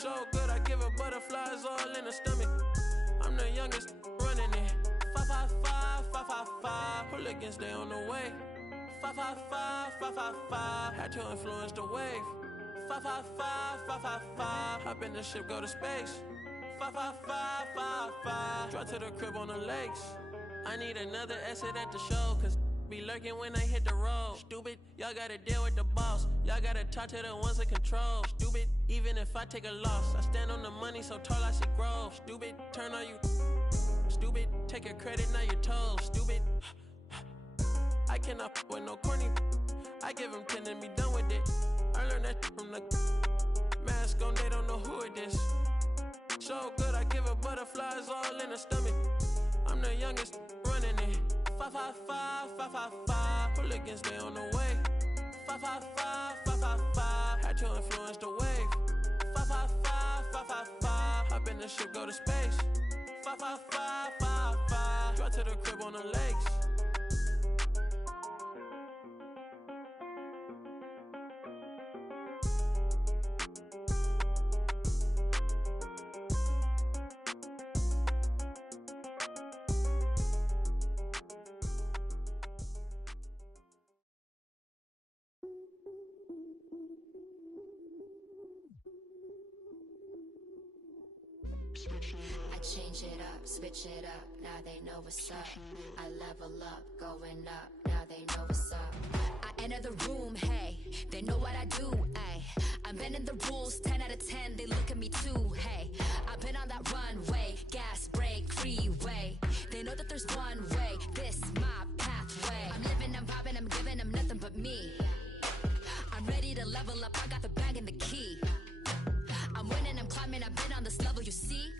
So good, I give her butterflies all in the stomach. I'm the youngest running it. 555, 555. Hooligans, they on the way. 555, 555. Had to influence the wave. 555, 555. Hop in the ship, go to space. 555, 555. Drive to the crib on the lakes. I need another exit at the show, cause be lurking when I hit the road. Stupid, y'all gotta deal with the boss. Y'all gotta talk to the ones in control. Stupid, even if I take a loss, I stand on the money so tall I see growth. Stupid, turn on you. Stupid, take your credit, now your toes. Stupid, I cannot f with no corny. I give them 10 and be done with it. I learned that from the mask on, they don't know who it is. So good, I give her butterflies all in the stomach. I'm the youngest running it. 555, 555. Hooligans, they on the way. 555, 555. Had to influence the wave. 555, 555. Hop in the ship, go to space. 555, 555. Drive to the crib on the lakes. I change it up, switch it up, now they know what's up. I level up, going up, now they know what's up. I enter the room, hey, they know what I do, ay. I'm bending the rules, 10 out of 10, they look at me too, hey. I've been on that runway, gas, brake, freeway. They know that there's one way, this my pathway. I'm living, I'm vibing, I'm giving them nothing but me. I'm ready to level up, I got the bag and the key. I'm winning, I'm climbing, I've been on this level, you see?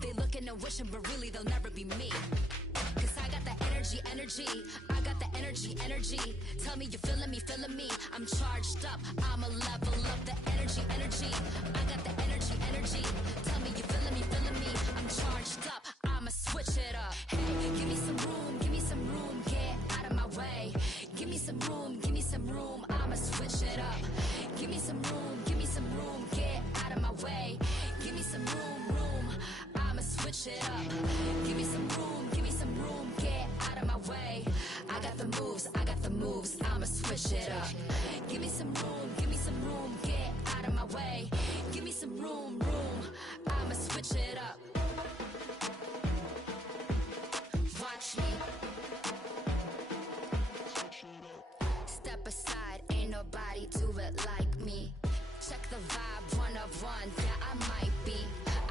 They looking and wishing, but really they'll never be me. Cause I got the energy, I got the energy. Tell me you feeling me, I'm charged up, I'ma level up the energy. I got the energy. Tell me you feeling me, I'm charged up, I'ma switch it up. Hey, give me some room, get out of my way. Give me some room, I'ma switch it up. Give me some room, get out of my way. Give me some room, I'ma switch it up. Give me some room, get out of my way. I got the moves, I'ma switch it up. Give me some room, get out of my way. Give me some room, I'ma switch it up. Watch me. Step aside, ain't nobody do it like me. Check the vibe, 1 of 1, yeah I might be.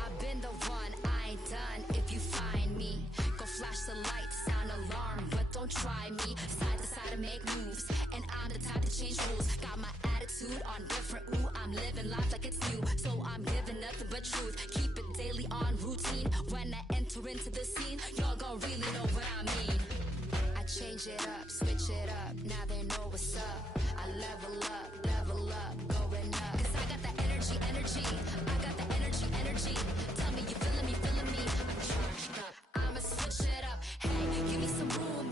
I've been the one, I ain't done if you find me. Go flash the lights, sound alarm, but don't try me. Side to side to make moves, and I'm the type to change rules. Got my attitude on different, ooh, I'm living life like it's new. So I'm giving nothing but truth, keep it daily on routine. When I enter into the scene, y'all gon' really know what I mean. I change it up, switch it up, now they know what's up. I level up, going up. Cause I got the energy, I got the energy. Tell me you feeling me, I'm charged up, I'ma switch it up. Hey, give me some room,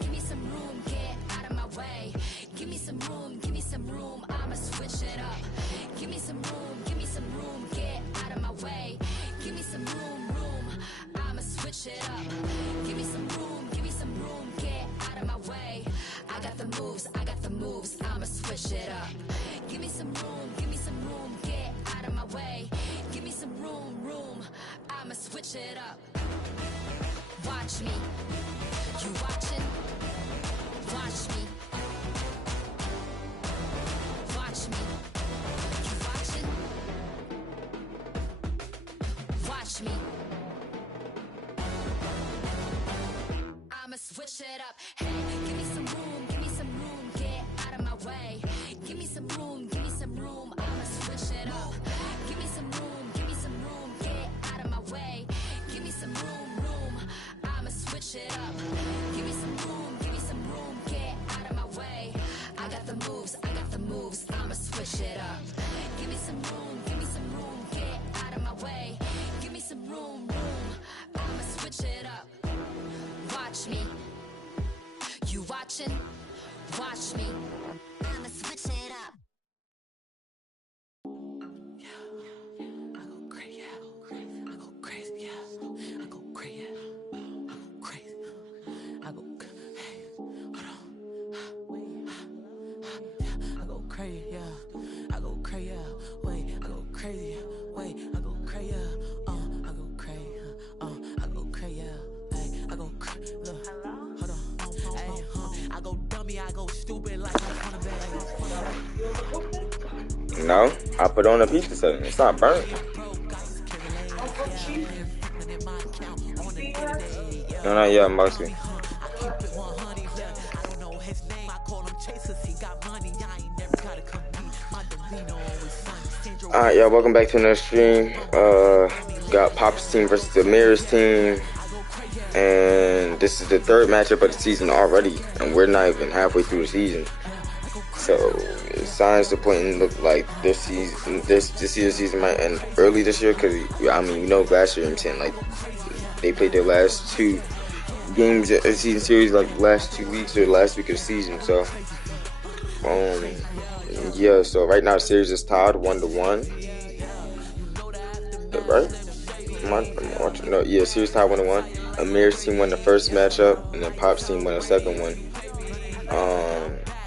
get out of my way. Give me some room, I'ma switch it up. Give me some room, get out of my way. Give me some room, I'ma switch it up. Give me some room, get out of my way. I got the moves, I'ma switch it up. Give me some room, get out of my way. Give me some room, I'ma switch it up. Watch me, you watching? Watch me. Watch me, you watching? Watch me. I'ma switch it up. Hey, give me some room, get out of my way. Give me some room, I'ma switch it up. Give me some room, get out of my way. Give me some room, I'ma switch it up. Give me some room, get out of my way. I got the moves, I'ma switch it up. Give me some room, get out of my way. Give me some room, I'ma switch it up. Watch me, you watching? Watch me, I'ma switch it up. No, I put on a pizza setting. It's not burnt. No, not yet, mostly. Alright, y'all, welcome back to another stream. Got Pop's team versus Amir's team. And this is the third matchup of the season already. And we're not even halfway through the season. So, signs to point and look like this year's season might end early this year. Because, I mean, you know, last year, I'm saying, like, they played their last 2 games of the season series, like, last 2 weeks or last week of the season. So, yeah, so right now the series is tied 1-1. Right? No, yeah, series tied 1-1. Amir's team won the first matchup, and then Pop's team won the second one.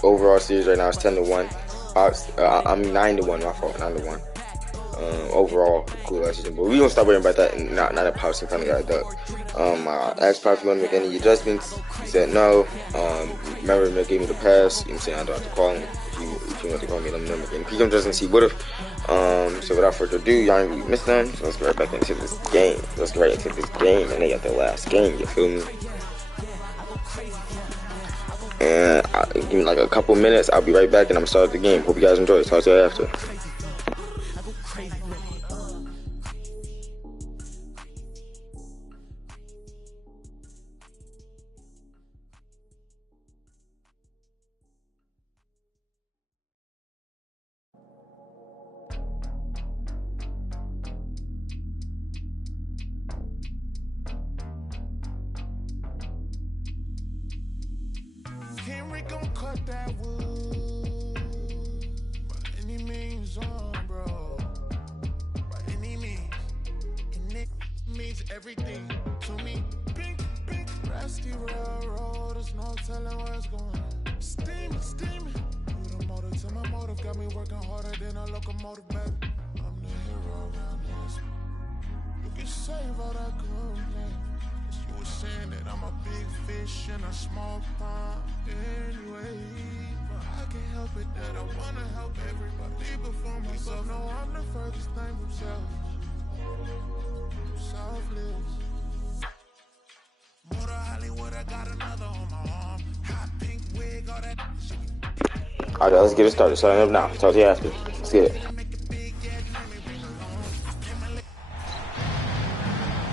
Overall series right now is 10-1. Pop's, 9-1. My fault, 9-1. Overall, cool last season, but we gonna stop worrying about that. And not that Pop's team kind of got it up. I asked Pop if he wanted to make any adjustments. He said no. Remember, he gave me the pass. You know what I'm saying? I don't have to call him. If you want to call me, let me know. If he doesn't see would've. So without further ado, y'all ain't really missed none. So let's get right back into this game. And they got their last game. You feel me? And give me like a couple minutes. I'll be right back, and I'm gonna start the game. Hope you guys enjoy. Talk to you after. Everything to me, pink, rusty railroad. There's no telling where it's going. Steaming. You the motor to my motive, got me working harder than a locomotive, baby. I'm the hero around this. You can save all that complaint. Cause you were saying that I'm a big fish in a small pond anyway. But I can't help it that I wanna help everybody before myself. No, I'm the furthest thing from selfish. Selfless. Motor Hollywood, I got another on my arm. Hot pink wig, all that shit. Alright, let's get it started. Starting up now. Talk to you after. Let's get it.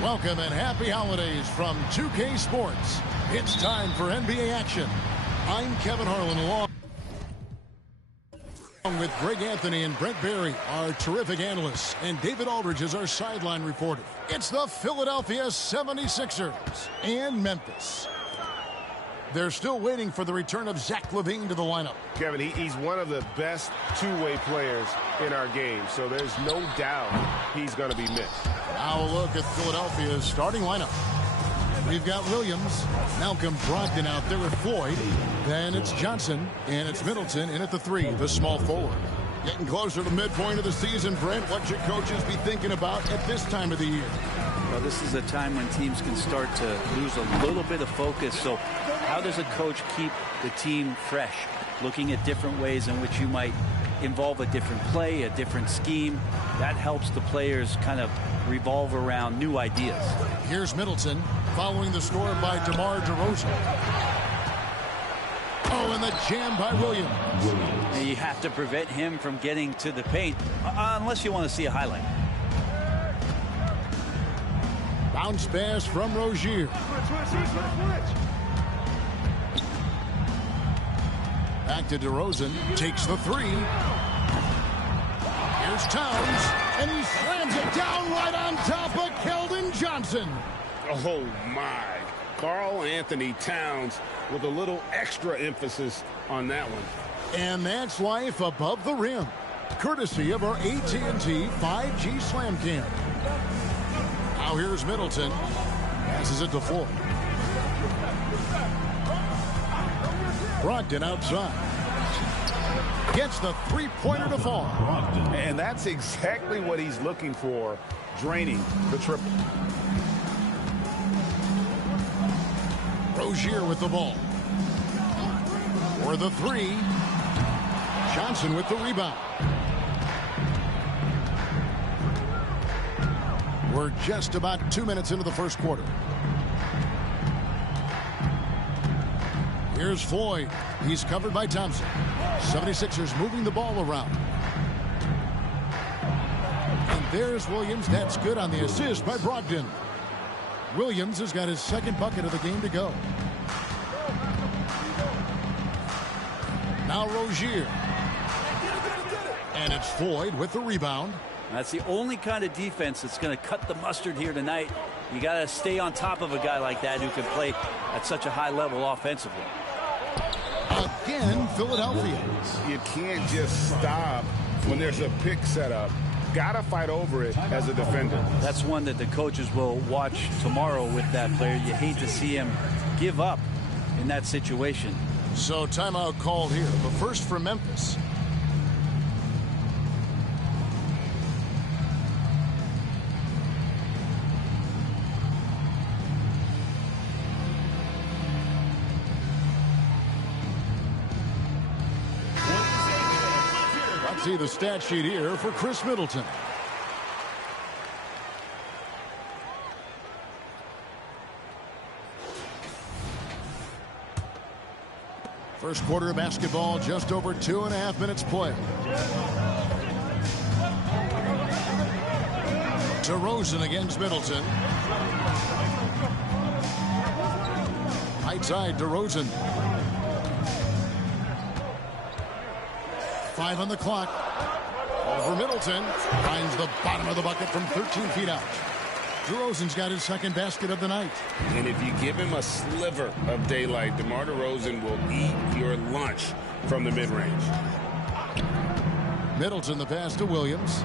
Welcome and happy holidays from 2K Sports. It's time for NBA action. I'm Kevin Harlan along with Greg Anthony and Brent Barry, our terrific analysts, and David Aldridge is our sideline reporter. It's the Philadelphia 76ers and Memphis. They're still waiting for the return of Zach LaVine to the lineup. Kevin, he's one of the best two-way players in our game, so there's no doubt he's going to be missed. Now a look at Philadelphia's starting lineup. We've got Williams, Malcolm Brogdon out there with Floyd. Then it's Johnson, and it's Middleton in at the 3, the small forward. Getting closer to the midpoint of the season, Brent, what should coaches be thinking about at this time of the year? Well, this is a time when teams can start to lose a little bit of focus. So how does a coach keep the team fresh? Looking at different ways in which you might involve a different play, a different scheme. That helps the players kind of revolve around new ideas. Here's Middleton following the score by DeMar DeRozan. Oh, and the jam by Williams. And you have to prevent him from getting to the paint unless you want to see a highlight. Bounce pass from Rozier. Back to DeRozan. Takes the 3. Here's Towns. And he slams it down right on top of Keldon Johnson. Oh, my. Karl Anthony Towns with a little extra emphasis on that one. And that's life above the rim. Courtesy of our AT&T 5G Slam Cam. Now here's Middleton. Passes it to Floyd. Brogdon outside. Gets the three-pointer to fall. And that's exactly what he's looking for, draining the triple. Rozier with the ball. For the 3. Johnson with the rebound. We're just about 2 minutes into the first quarter. Here's Floyd. He's covered by Thompson. 76ers moving the ball around. And there's Williams. That's good on the assist by Brogdon. Williams has got his second bucket of the game to go. Now Rozier. And it's Floyd with the rebound. That's the only kind of defense that's going to cut the mustard here tonight. You got to stay on top of a guy like that who can play at such a high level offensively. Again, Philadelphia. You can't just stop when there's a pick set up. Gotta fight over it as a defender. That's one that the coaches will watch tomorrow with that player. You hate to see him give up in that situation. So timeout called here. The first for Memphis. See the stat sheet here for Chris Middleton. First quarter of basketball, just over 2.5 minutes play. DeRozan against Middleton. Right side, DeRozan. 5 on the clock. Over Middleton. Finds the bottom of the bucket from 13 feet out. DeRozan's got his second basket of the night. And if you give him a sliver of daylight, DeMar DeRozan will eat your lunch from the mid-range. Middleton the pass to Williams.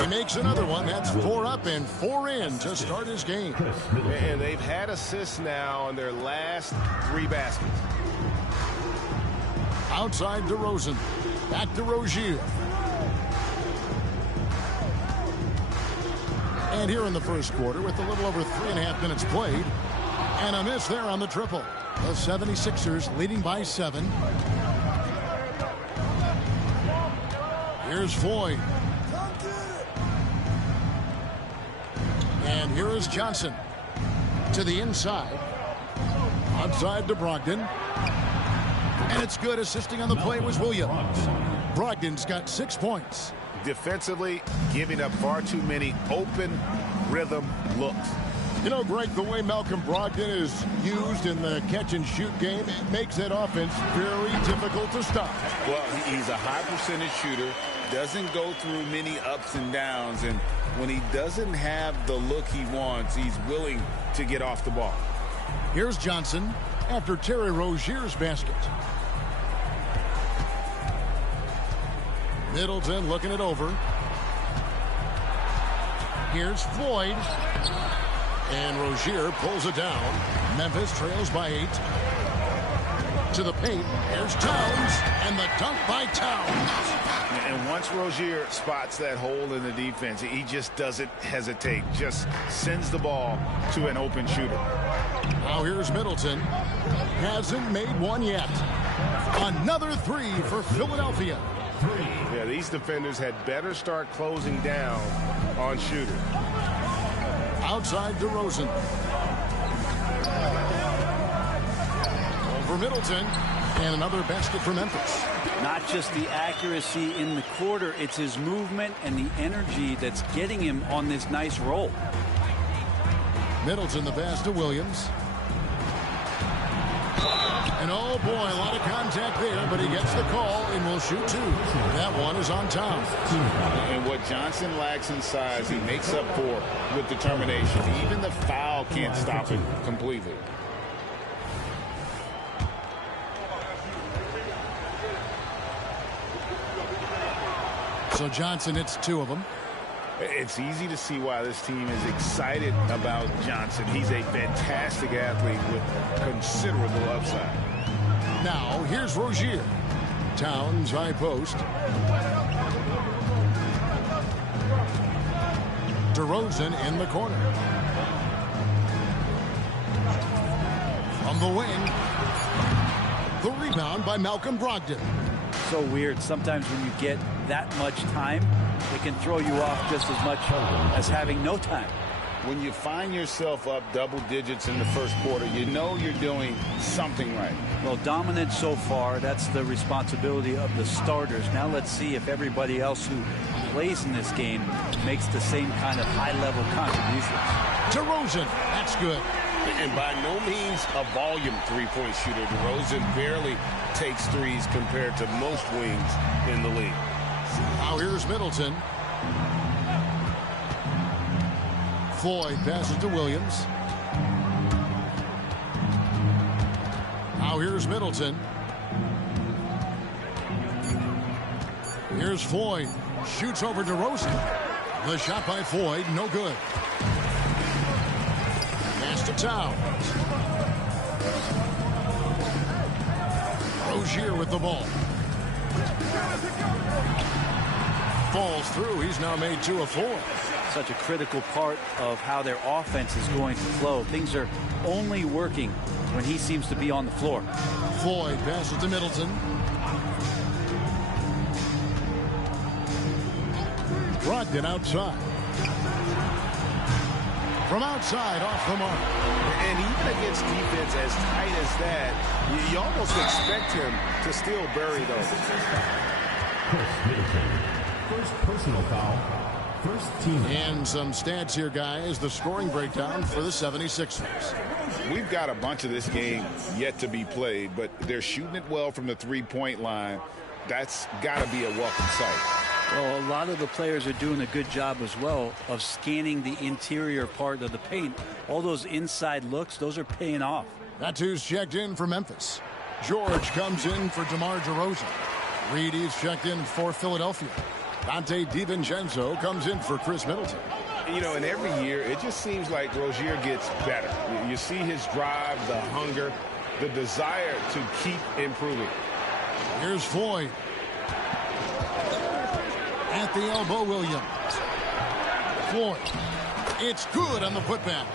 He makes another one. That's 4 up and 4 in to start his game. And they've had assists now on their last 3 baskets. Outside DeRozan. Back to Rozier. And here in the first quarter with a little over 3.5 minutes played. And a miss there on the triple. The 76ers leading by 7. Here's Floyd. And here is Johnson. To the inside. Outside to Brogdon. And it's good. Assisting on the play was Williams. Brogdon's got 6 points. Defensively, giving up far too many open rhythm looks. You know, Greg, the way Malcolm Brogdon is used in the catch-and-shoot game, it makes that offense very difficult to stop. Well, he's a high percentage shooter, doesn't go through many ups and downs, and when he doesn't have the look he wants, he's willing to get off the ball. Here's Johnson after Terry Rozier's basket. Middleton looking it over. Here's Floyd. And Rozier pulls it down. Memphis trails by 8. To the paint. Here's Towns. And the dunk by Towns. And once Rozier spots that hole in the defense, he just doesn't hesitate. Just sends the ball to an open shooter. Now here's Middleton. Hasn't made one yet. Another 3 for Philadelphia. Yeah, these defenders had better start closing down on shooter. Outside DeRozan. Over Middleton. And another basket for Memphis. Not just the accuracy in the quarter, it's his movement and the energy that's getting him on this nice roll. Middleton the pass to Williams. And oh boy, a lot of contact there, but he gets the call and will shoot 2. That one is on Towns. And what Johnson lacks in size, he makes up for with determination. Even the foul can't stop him completely. So Johnson hits 2 of them. It's easy to see why this team is excited about Johnson. He's a fantastic athlete with considerable upside. Now, here's Rozier. Towns, high post. DeRozan in the corner. From the wing. The rebound by Malcolm Brogdon. So weird. Sometimes when you get that much time, it can throw you off just as much as having no time. When you find yourself up double digits in the first quarter, you know you're doing something right. Well, dominant so far. That's the responsibility of the starters. Now let's see if everybody else who plays in this game makes the same kind of high-level contributions. DeRozan, that's good. And by no means a volume three-point shooter. DeRozan barely takes threes compared to most wings in the league. Now here's Middleton. Floyd passes to Williams. Now here's Middleton. Here's Floyd. Shoots over DeRozan. The shot by Floyd, no good. Pass to Towns. Rozier with the ball. Falls through. He's now made 2 of 4. Such a critical part of how their offense is going to flow. Things are only working when he seems to be on the floor. Floyd passes to Middleton. Brogdon outside. From outside, off the mark. And even against defense as tight as that, you almost expect him to still bury those. Chris Middleton. First personal foul. First team. And some stats here, guys. The scoring breakdown for the 76ers. We've got a bunch of this game yet to be played, but they're shooting it well from the three-point line. That's got to be a welcome sight. Well, a lot of the players are doing a good job as well of scanning the interior part of the paint. All those inside looks, those are paying off. That's who's checked in for Memphis. George comes in for DeMar DeRozan. Reedy's checked in for Philadelphia. Dante DiVincenzo comes in for Chris Middleton. You know, and every year, it just seems like Rozier gets better. You see his drive, the hunger, the desire to keep improving. Here's Floyd. At the elbow, Williams. Floyd. It's good on the putback.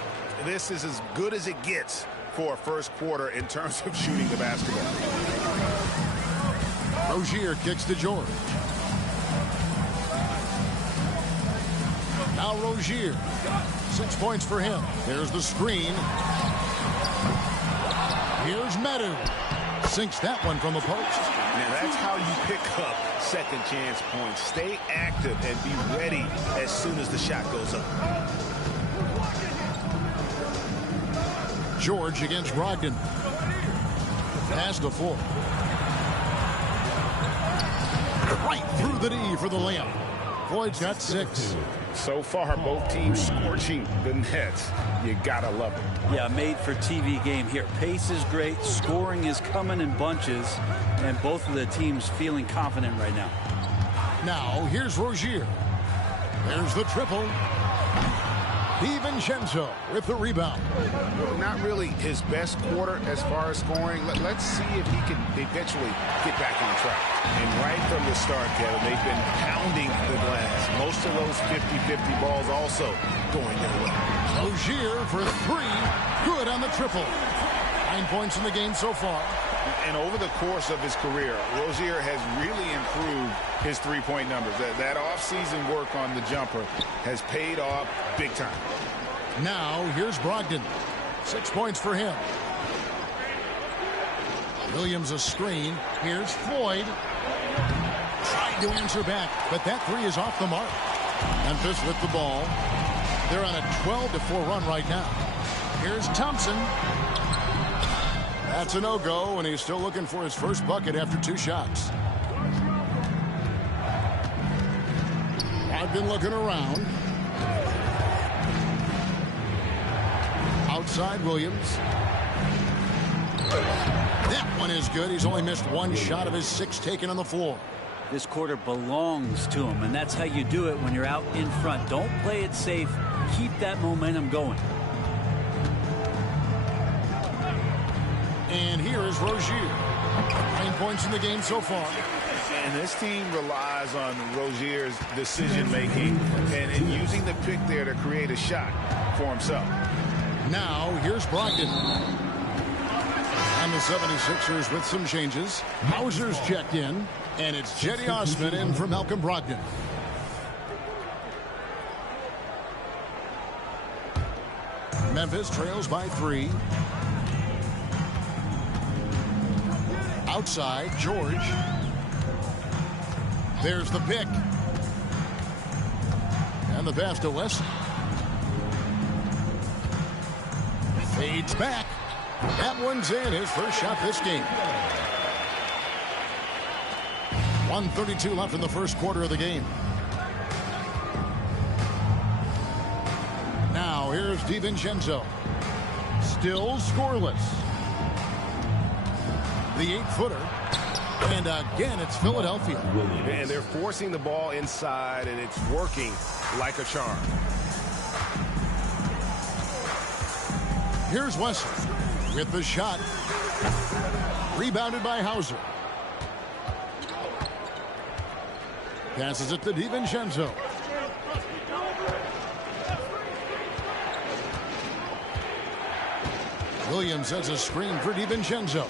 This is as good as it gets for a first quarter in terms of shooting the basketball. Rozier kicks to George. Now Rozier. 6 points for him. There's the screen. Here's Meadow. Sinks that one from the post. Now that's how you pick up second chance points. Stay active and be ready as soon as the shot goes up. George against Brogdon. Pass to Floyd. Right through the D for the layup. Floyd's got 6. So far, both teams scorching the nets. You gotta love it. Yeah, made for TV game here. Pace is great. Scoring is coming in bunches. And both of the teams feeling confident right now. Now, here's Rozier. There's the triple. DiVincenzo with the rebound. Not really his best quarter as far as scoring. Let's see if he can eventually get back on track. And right from the start, Kevin, they've been pounding the glass. Most of those 50-50 balls also going their way. Rozier for 3. Good on the triple. 9 points in the game so far. And over the course of his career, Rozier has really improved his three-point numbers. That off-season work on the jumper has paid off big time. Now, here's Brogdon. 6 points for him. Williams a screen. Here's Floyd. Trying to answer back, but that 3 is off the mark. Memphis with the ball. They're on a 12-4 run right now. Here's Thompson. That's a no-go, and he's still looking for his first bucket after 2 shots. I've been looking around. Outside Williams. That one is good. He's only missed 1 shot of his 6 taken on the floor. This quarter belongs to him, and that's how you do it when you're out in front. Don't play it safe. Keep that momentum going. And here is Rozier. 9 points in the game so far. And this team relies on Rozier's decision-making and using the pick there to create a shot for himself. Now, here's Brogdon. And the 76ers with some changes. Hauser's checked in, and it's Cedi Osman in for Malcolm Brogdon. Memphis trails by 3. Outside, George. There's the pick. And the pass to Wesley. Fades back. That one's in, his first shot this game. 1:32 left in the first quarter of the game. Now here's DiVincenzo. Still scoreless. The 8-footer. And again, it's Philadelphia. And they're forcing the ball inside, and it's working like a charm. Here's Wesley with the shot. Rebounded by Hauser. Passes it to DiVincenzo. Williams sets a screen for DiVincenzo.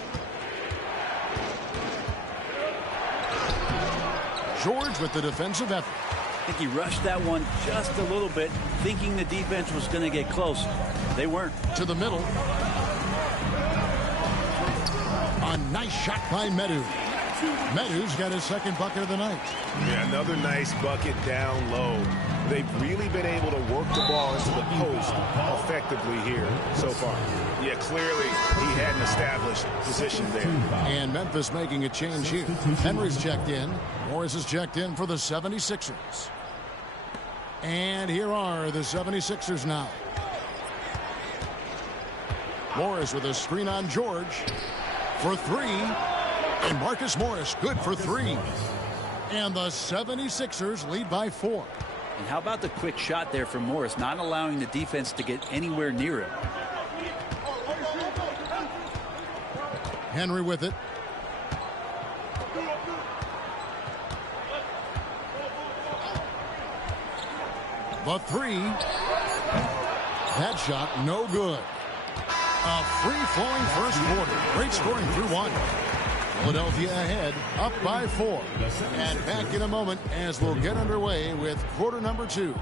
George with the defensive effort. I think he rushed that one just a little bit, thinking the defense was going to get close. They weren't. To the middle. A nice shot by Medu. Medu's got his second bucket of the night. Yeah, another nice bucket down low. They've really been able to work the ball into the post effectively here so far. Yeah, clearly he had an established position there. And Memphis making a change here. Henry's checked in. Morris is checked in for the 76ers. And here are the 76ers now. Morris with a screen on George for 3. And Marcus Morris good for 3. And the 76ers lead by 4. And how about the quick shot there from Morris, not allowing the defense to get anywhere near him. Henry with it. The 3. That shot no good. A free-flowing first quarter. Great scoring through 1. Philadelphia ahead, up by 4. And back in a moment as we'll get underway with quarter number 2.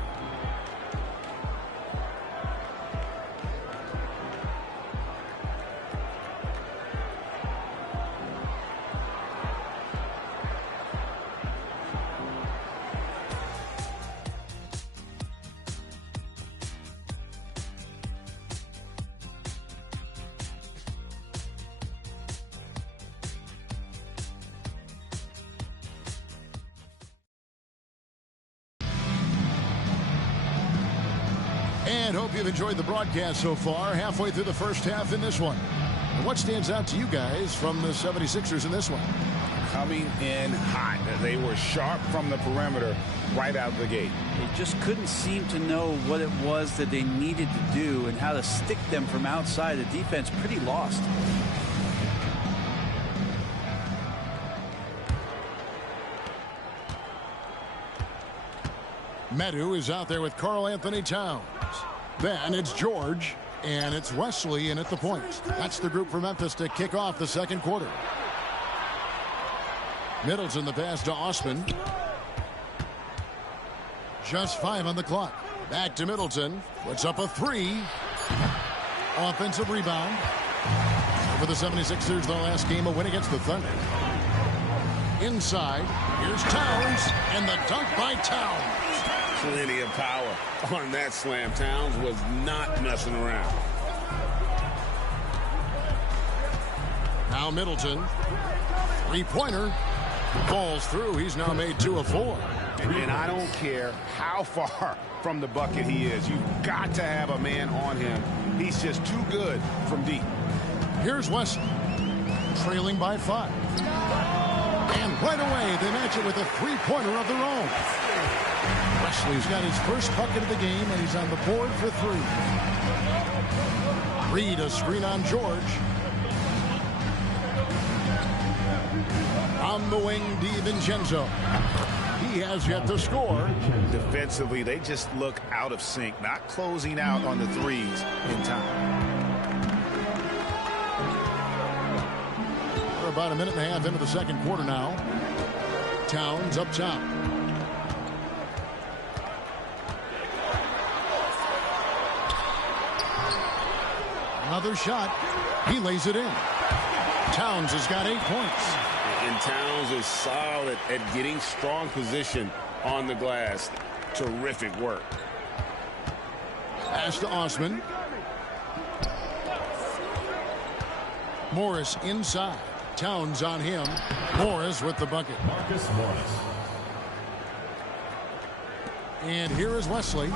And hope you've enjoyed the broadcast so far. Halfway through the first half in this one. And what stands out to you guys from the 76ers in this one? Coming in hot. They were sharp from the perimeter right out of the gate. They just couldn't seem to know what it was that they needed to do and how to stick them from outside. The defense pretty lost. Medu is out there with Karl Anthony Towns. Then it's George, and it's Wesley in at the point. That's the group for Memphis to kick off the second quarter. Middleton the pass to Osman. Just 5 on the clock. Back to Middleton. Puts up a 3. Offensive rebound. For the 76ers, the last game, a win against the Thunder. Inside, here's Towns, and the dunk by Towns. Plenty of power on that slam. Towns was not messing around. Now Middleton. 3-pointer. Falls through. He's now made 2 of 4. And I don't care how far from the bucket he is. You've got to have a man on him. He's just too good from deep. Here's Wesley. Trailing by 5. And right away, they match it with a 3-pointer of their own. Wesley's got his first bucket of the game, and he's on the board for 3. Reed, a screen on George. On the wing, DiVincenzo. He has yet to score. Defensively, they just look out of sync, not closing out on the threes in time. We're about a minute and a half into the second quarter now. Towns up top. Another shot. He lays it in. Towns has got 8 points. And Towns is solid at getting strong position on the glass. Terrific work. Pass to Osman. Morris inside. Towns on him. Morris with the bucket. Marcus Morris. And here is Wesley.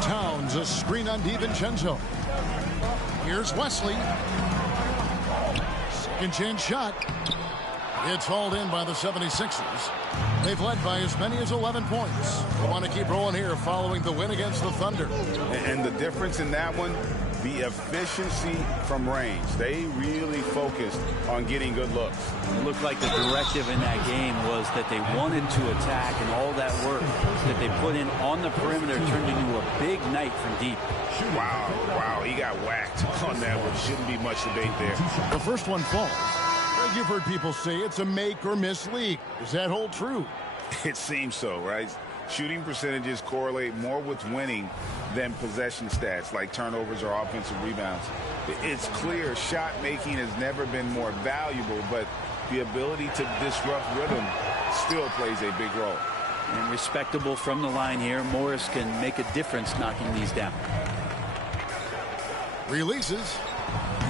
Towns, a screen on DiVincenzo. Here's Wesley. Second chance shot. It's hauled in by the 76ers. They've led by as many as 11 points. They want to keep rolling here following the win against the Thunder. And the difference in that one, the efficiency from range. They really focused on getting good looks. It looked like the directive in that game was that they wanted to attack, and all that work that they put in on the perimeter turned into a big night from deep. Wow, he got whacked on that one. Shouldn't be much debate there. The first one falls. You've heard people say it's a make or miss league. Does that hold true? It seems so, right? Shooting percentages correlate more with winning than possession stats like turnovers or offensive rebounds. It's clear shot making has never been more valuable, but the ability to disrupt rhythm still plays a big role. And respectable from the line here. Morris can make a difference knocking these down. Releases.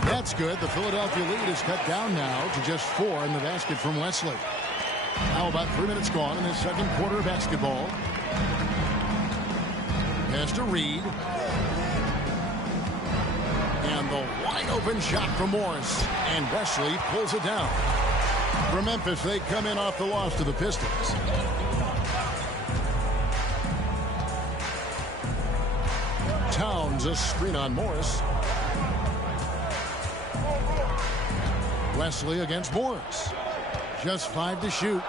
That's good. The Philadelphia lead is cut down now to just 4 in the basket from Wesley. Now about 3 minutes gone in the second quarter of basketball. Pass to Reed. And the wide open shot from Morris. And Wesley pulls it down. For Memphis, they come in off the loss to the Pistons. Towns, a screen on Morris. Wesley against Morris. Just 5 to shoot.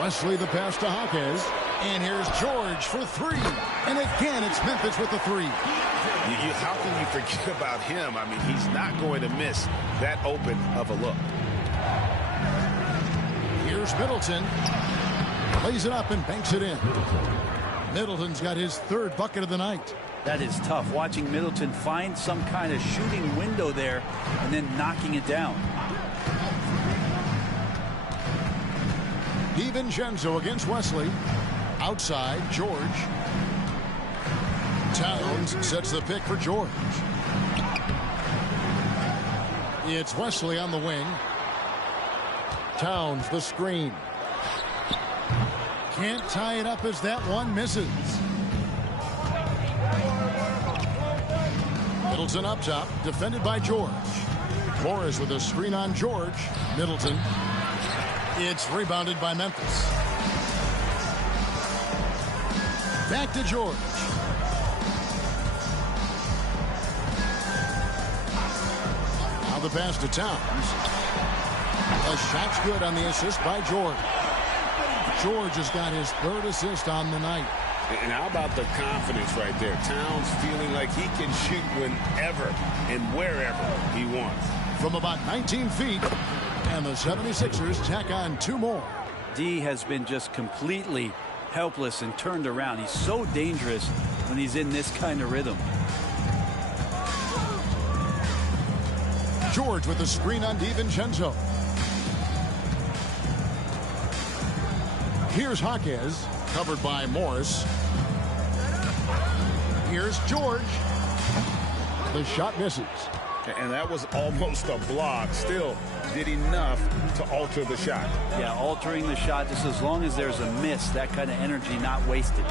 Wesley the pass to Hawkes. And here's George for 3. And again, it's Memphis with the 3. How can you forget about him? I mean, he's not going to miss that open of a look. Here's Middleton. Plays it up and banks it in. Middleton's got his 3rd bucket of the night. That is tough. Watching Middleton find some kind of shooting window there and then knocking it down. DiVincenzo against Wesley. Outside, George. Towns sets the pick for George. It's Wesley on the wing. Towns the screen. Can't tie it up as that one misses. Middleton up top, defended by George. Morris with a screen on George. Middleton. It's rebounded by Memphis. Back to George. Now the pass to Towns. A shot's good on the assist by George. George has got his 3rd assist on the night. And how about the confidence right there? Towns feeling like he can shoot whenever and wherever he wants. From about 19 feet, and the 76ers tack on 2 more. D has been just completely helpless and turned around. He's so dangerous when he's in this kind of rhythm. George with the screen on DiVincenzo. Here's Hawkes, covered by Morris. Here's George. The shot misses. And that was almost a block. Still did enough to alter the shot. Yeah, altering the shot just as long as there's a miss. That kind of energy not wasted.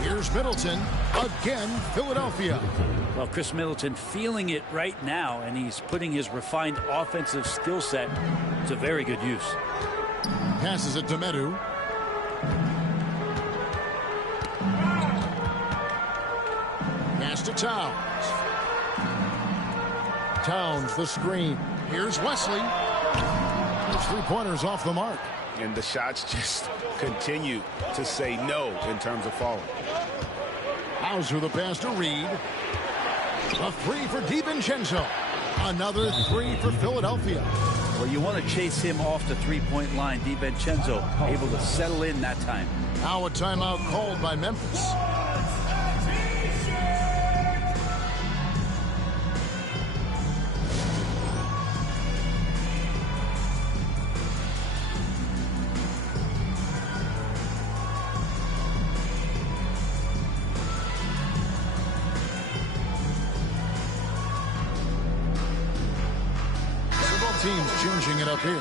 Here's Middleton. Again, Philadelphia. Well, Chris Middleton feeling it right now, and he's putting his refined offensive skill set to very good use. Passes it to Medu. Pass to Towns. Towns the screen. Here's Wesley. His 3-pointers off the mark. And the shots just continue to say no in terms of falling. Hauser the pass to Reed. A 3 for DiVincenzo. Another 3 for Philadelphia. Well, you want to chase him off the three-point line. DiVincenzo able to settle in that time. Now a timeout called by Memphis. Teams changing it up here.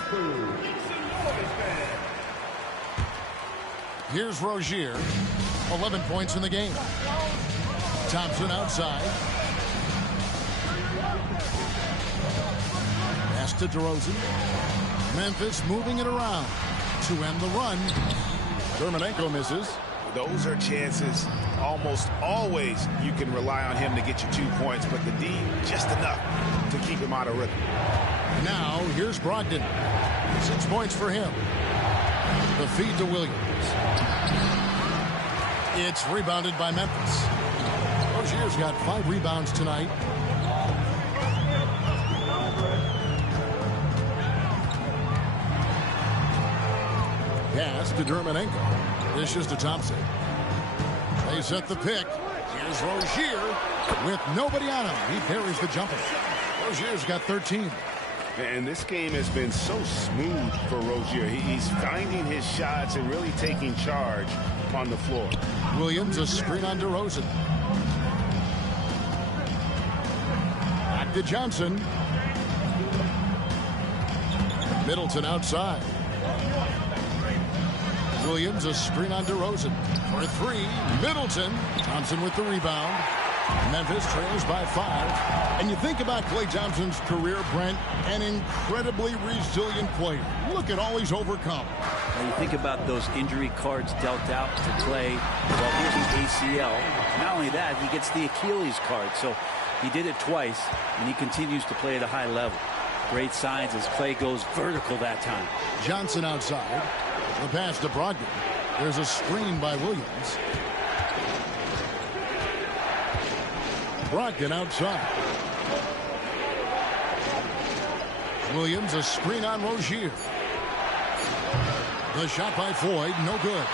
Here's Rozier. 11 points in the game. Thompson outside. Pass to DeRozan. Memphis moving it around to end the run. Dermonenko misses. Those are chances almost always you can rely on him to get you 2 points, but the D just enough to keep him out of rhythm. Now, here's Brogdon. 6 points for him. The feed to Williams. It's rebounded by Memphis. Rozier's got 5 rebounds tonight. Pass to Dermonenko. Dishes to Thompson. They set the pick. Here's Rozier with nobody on him. He parries the jumper. Rozier's got 13. And this game has been so smooth for Rozier. He's finding his shots and really taking charge on the floor. Williams, a screen on DeRozan. Back to Johnson. Middleton outside. Williams, a screen on DeRozan. For 3, Middleton. Thompson with the rebound. Memphis trails by 5. And you think about Klay Thompson's career, Brent, an incredibly resilient player. Look at all he's overcome. When you think about those injury cards dealt out to Klay, well, here's the ACL. Not only that, he gets the Achilles card. So he did it twice, and he continues to play at a high level. Great signs as Klay goes vertical that time. Johnson outside. The pass to Brogdon. There's a screen by Williams. Brogdon outside. Williams, a screen on Rozier. The shot by Floyd, no good.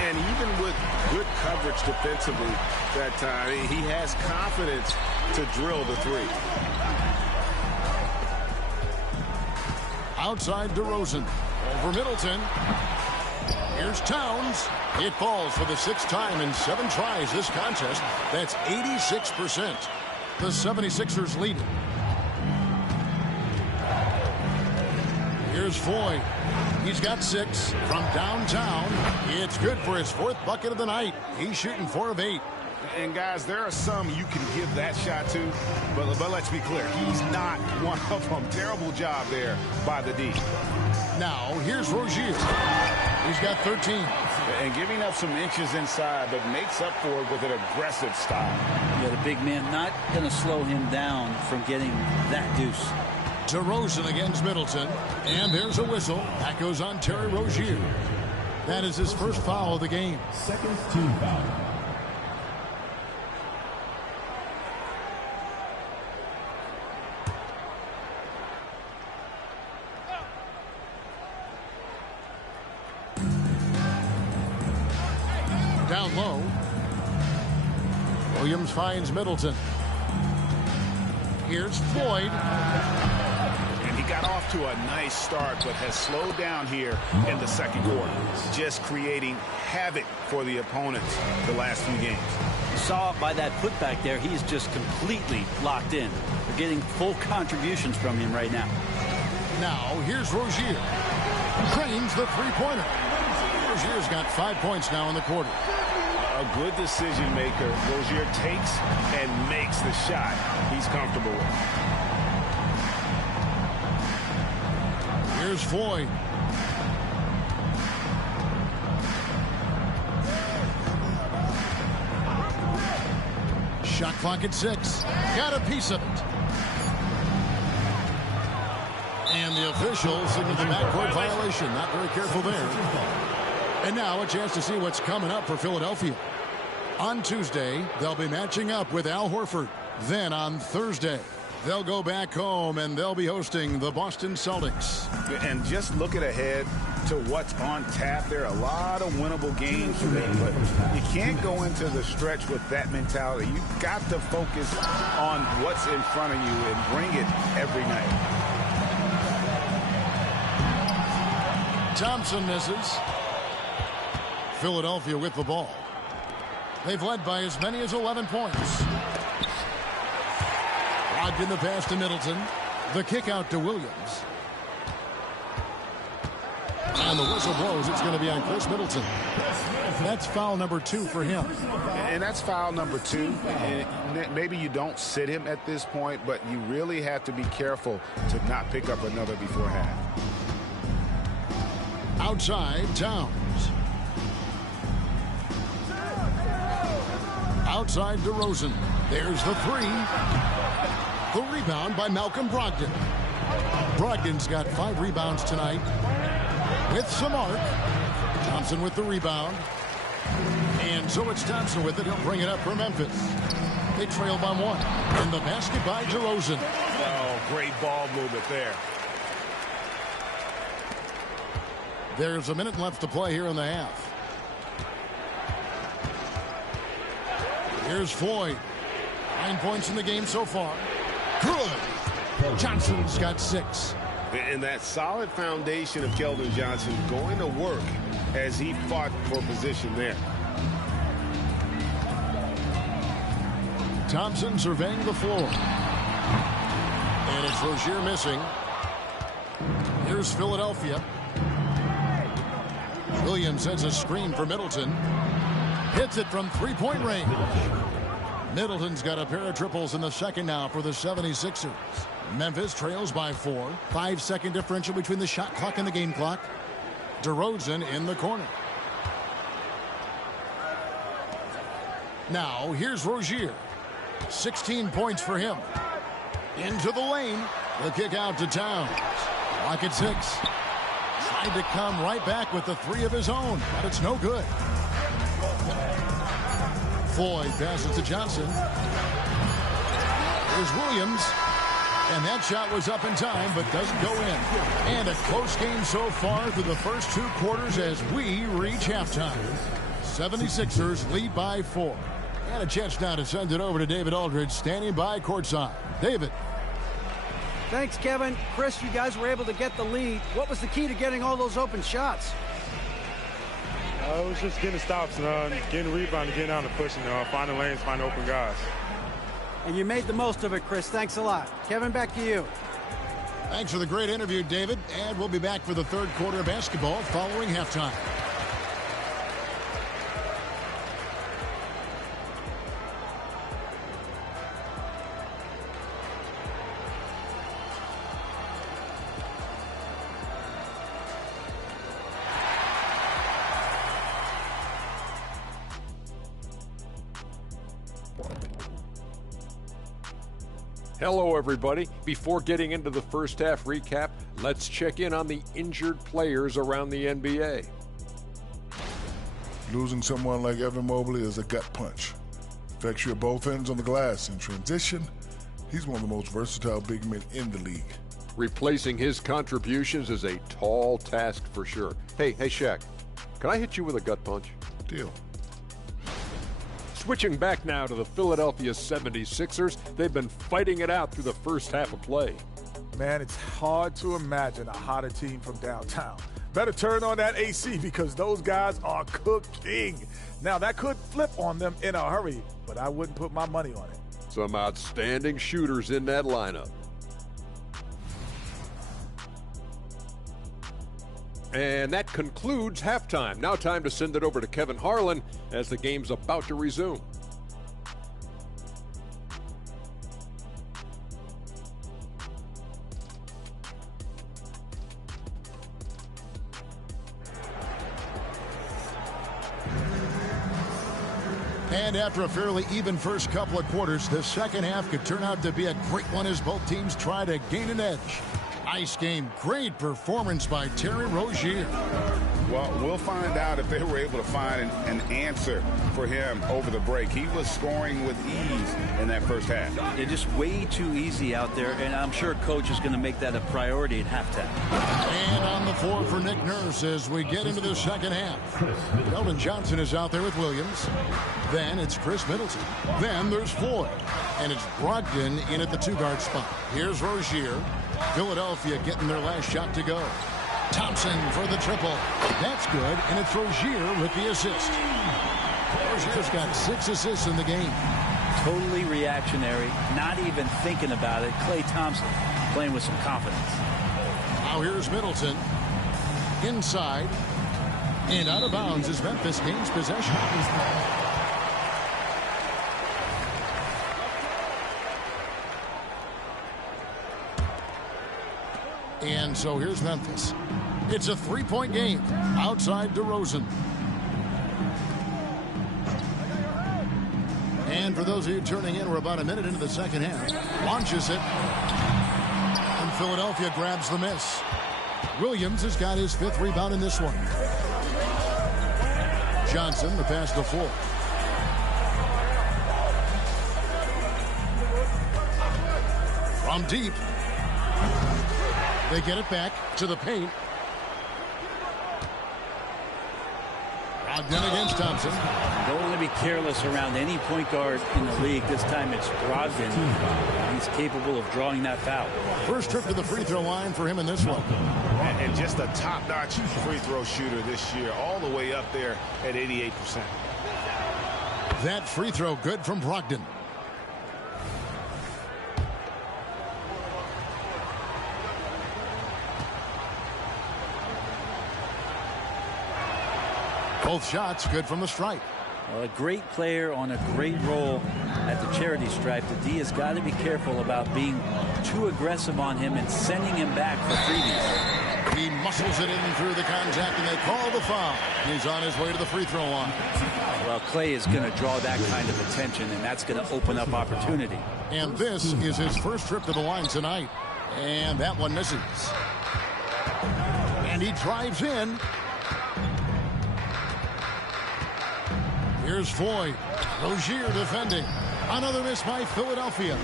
And even with good coverage defensively that time, he has confidence to drill the 3. Outside DeRozan. Over Middleton. Here's Towns. It falls for the 6th time in 7 tries this contest. That's 86%. The 76ers lead it. Here's Floyd. He's got 6 from downtown. It's good for his 4th bucket of the night. He's shooting 4 of 8. And guys, there are some you can give that shot to, but let's be clear, he's not one of them. Terrible job there by the D. Now, here's Rozier. He's got 13. And giving up some inches inside, but makes up for it with an aggressive style. Yeah, the big man not going to slow him down from getting that deuce. DeRozan against Middleton. And there's a whistle. That goes on Terry Rozier. That is his first foul of the game. Second team foul. Down low. Williams finds Middleton. Here's Floyd. And he got off to a nice start, but has slowed down here in the second quarter. Just creating havoc for the opponents the last few games. You saw by that putback there, he's just completely locked in. We're getting full contributions from him right now. Now, here's Rozier. Cranes the three-pointer. Rozier's got 5 points now in the quarter. A good decision maker. Rozier takes and makes the shot he's comfortable with. Here's Floyd. Shot clock at 6. Got a piece of it. And the official signaled the backcourt violation. Not very careful there. And now a chance to see what's coming up for Philadelphia. On Tuesday, they'll be matching up with Al Horford. Then on Thursday, They'll go back home, and they'll be hosting the Boston Celtics. And just looking ahead to what's on tap, there are a lot of winnable games today, but you can't go into the stretch with that mentality. You've got to focus on what's in front of you and bring it every night. Thompson misses. Philadelphia with the ball. They've led by as many as 11 points. Logged in the pass to Middleton. The kick out to Williams. And the whistle blows. It's going to be on Chris Middleton. That's foul number 2 for him. And that's foul number 2. And maybe you don't sit him at this point, but you really have to be careful to not pick up another before half. Outside, Towns. Outside, DeRozan. There's the 3. The rebound by Malcolm Brogdon. Brogdon's got 5 rebounds tonight. With some arc. Thompson with the rebound. And so it's Thompson with it. He'll bring it up for Memphis. They trail by 1. And the basket by DeRozan. Oh, great ball movement there. There's a minute left to play here in the half. Here's Floyd. 9 points in the game so far. Good. Johnson's got 6. And that solid foundation of Keldon Johnson going to work as he fought for position there. Thompson surveying the floor. And it's Rozier missing. Here's Philadelphia. Williams sends a screen for Middleton. Hits it from 3-point range. Middleton's got a pair of triples in the second now for the 76ers. Memphis trails by 4. 5-second differential between the shot clock and the game clock. DeRozan in the corner. Now here's Rozier. 16 points for him. Into the lane. The kick out to Towns. Lock at 6. Tried to come right back with the 3 of his own, but it's no good. Floyd passes to Johnson. Here's Williams. And that shot was up in time, but doesn't go in. And a close game so far through the first 2 quarters as we reach halftime. 76ers lead by 4. And a chance now to send it over to David Aldridge, standing by courtside. David. Thanks, Kevin. Chris, you guys were able to get the lead. What was the key to getting all those open shots? It was just getting stops, getting rebound, and getting out and pushing, finding lanes, finding open guys. And you made the most of it, Chris. Thanks a lot. Kevin, back to you. Thanks for the great interview, David. And we'll be back for the third quarter of basketball following halftime. Hello, everybody. Before getting into the first half recap, let's check in on the injured players around the NBA. Losing someone like Evan Mobley is a gut punch. Affects you at both ends on the glass. In transition, he's one of the most versatile big men in the league. Replacing his contributions is a tall task for sure. Hey, Shaq, can I hit you with a gut punch? Deal. Switching back now to the Philadelphia 76ers, they've been fighting it out through the first half of play. Man, it's hard to imagine a hotter team from downtown. Better turn on that AC because those guys are cooking. Now, that could flip on them in a hurry, but I wouldn't put my money on it. Some outstanding shooters in that lineup. And that concludes halftime. Now time to send it over to Kevin Harlan as the game's about to resume. And after a fairly even first couple of quarters, the second half could turn out to be a great one as both teams try to gain an edge. Nice game. Great performance by Terry Rozier. Well, we'll find out if they were able to find an answer for him over the break. He was scoring with ease in that first half. They're just way too easy out there, and I'm sure Coach is going to make that a priority at halftime. And on the floor for Nick Nurse as we get into the second half. Keldon Johnson is out there with Williams. Then it's Chris Middleton. Then there's Floyd. And it's Brogdon in at the 2-guard spot. Here's Rozier. Philadelphia getting their last shot to go. Thompson for the triple. That's good, and it's Rozier with the assist. Rozier's got 6 assists in the game. Totally reactionary, not even thinking about it. Klay Thompson playing with some confidence. Now here's Middleton. Inside. And out of bounds as Memphis gains possession. And so here's Memphis. It's a 3-point game outside DeRozan. And for those of you turning in, we're about a minute into the second half. Launches it. And Philadelphia grabs the miss. Williams has got his 5th rebound in this one. Johnson, the pass to Floyd. From deep. They get it back to the paint. Brogdon against Thompson. Don't want to be careless around any point guard in the league. This time it's Brogdon. He's capable of drawing that foul. First trip to the free throw line for him in this one. And just a top-notch free throw shooter this year, all the way up there at 88%. That free throw good from Brogdon. Both shots good from the stripe. Well, a great player on a great role at the charity stripe. The D has got to be careful about being too aggressive on him and sending him back for freebies. He muscles it in through the contact, and they call the foul. He's on his way to the free throw line. Well, Klay is going to draw that kind of attention, and that's going to open up opportunity. And this is his first trip to the line tonight. And that one misses. And he drives in. Here's Floyd. Rozier defending. Another miss by Philadelphia.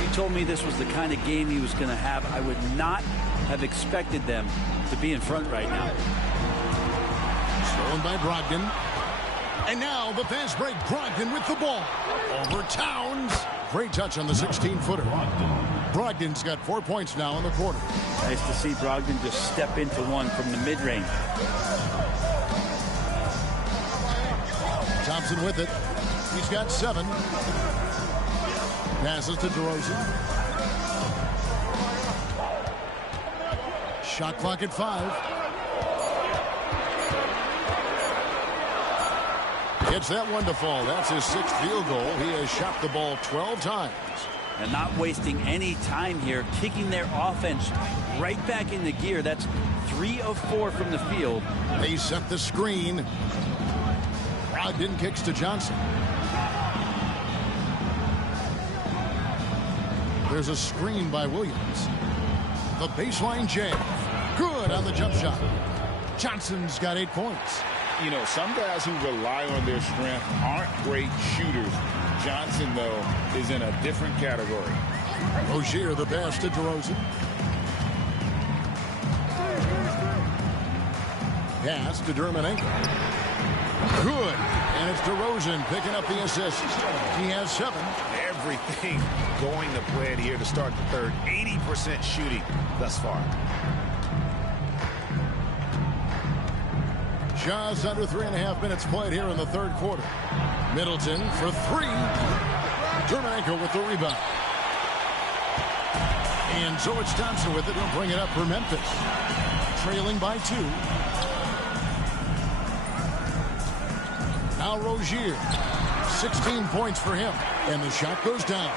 He told me this was the kind of game he was going to have. I would not have expected them to be in front right now. Stolen by Brogdon. And now the fast break. Brogdon with the ball. Over Towns. Great touch on the 16-footer. Brogdon's got 4 points now in the quarter. Nice to see Brogdon just step into one from the mid-range. Thompson with it. He's got 7. Passes to DeRozan. Shot clock at 5. Gets that one to fall. That's his 6th field goal. He has shot the ball 12 times. And not wasting any time here, kicking their offense right back into gear. That's 3 of 4 from the field. They set the screen. Brogdon kicks to Johnson. There's a screen by Williams. The baseline jam. Good on the jump shot. Johnson's got 8 points. You know, some guys who rely on their strength aren't great shooters. Johnson, though, is in a different category. Rozier, the pass to DeRozan. Pass to Dermanenko. Good. And it's DeRozan picking up the assist. He has 7. Everything going to plan here to start the third. 80% shooting thus far. Just under 3.5 minutes played here in the third quarter. Middleton for 3. Dermanenko with the rebound. And so it's Thompson with it. He'll bring it up for Memphis. Trailing by 2. Now Rozier. 16 points for him. And the shot goes down.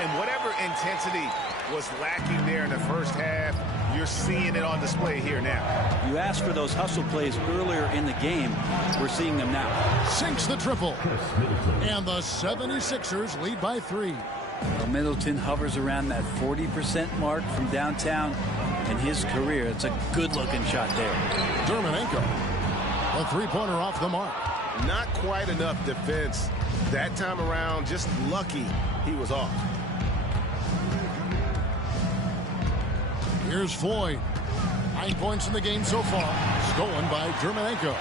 And whatever intensity was lacking there in the first half, you're seeing it on display here now. You asked for those hustle plays earlier in the game. We're seeing them now. Sinks the triple. And the 76ers lead by 3. Well, Middleton hovers around that 40% mark from downtown in his career. It's a good-looking shot there. Dermanenko. A three-pointer off the mark. Not quite enough defense. That time around, just lucky he was off. Here's Floyd. 9 points in the game so far. Stolen by Germanenko.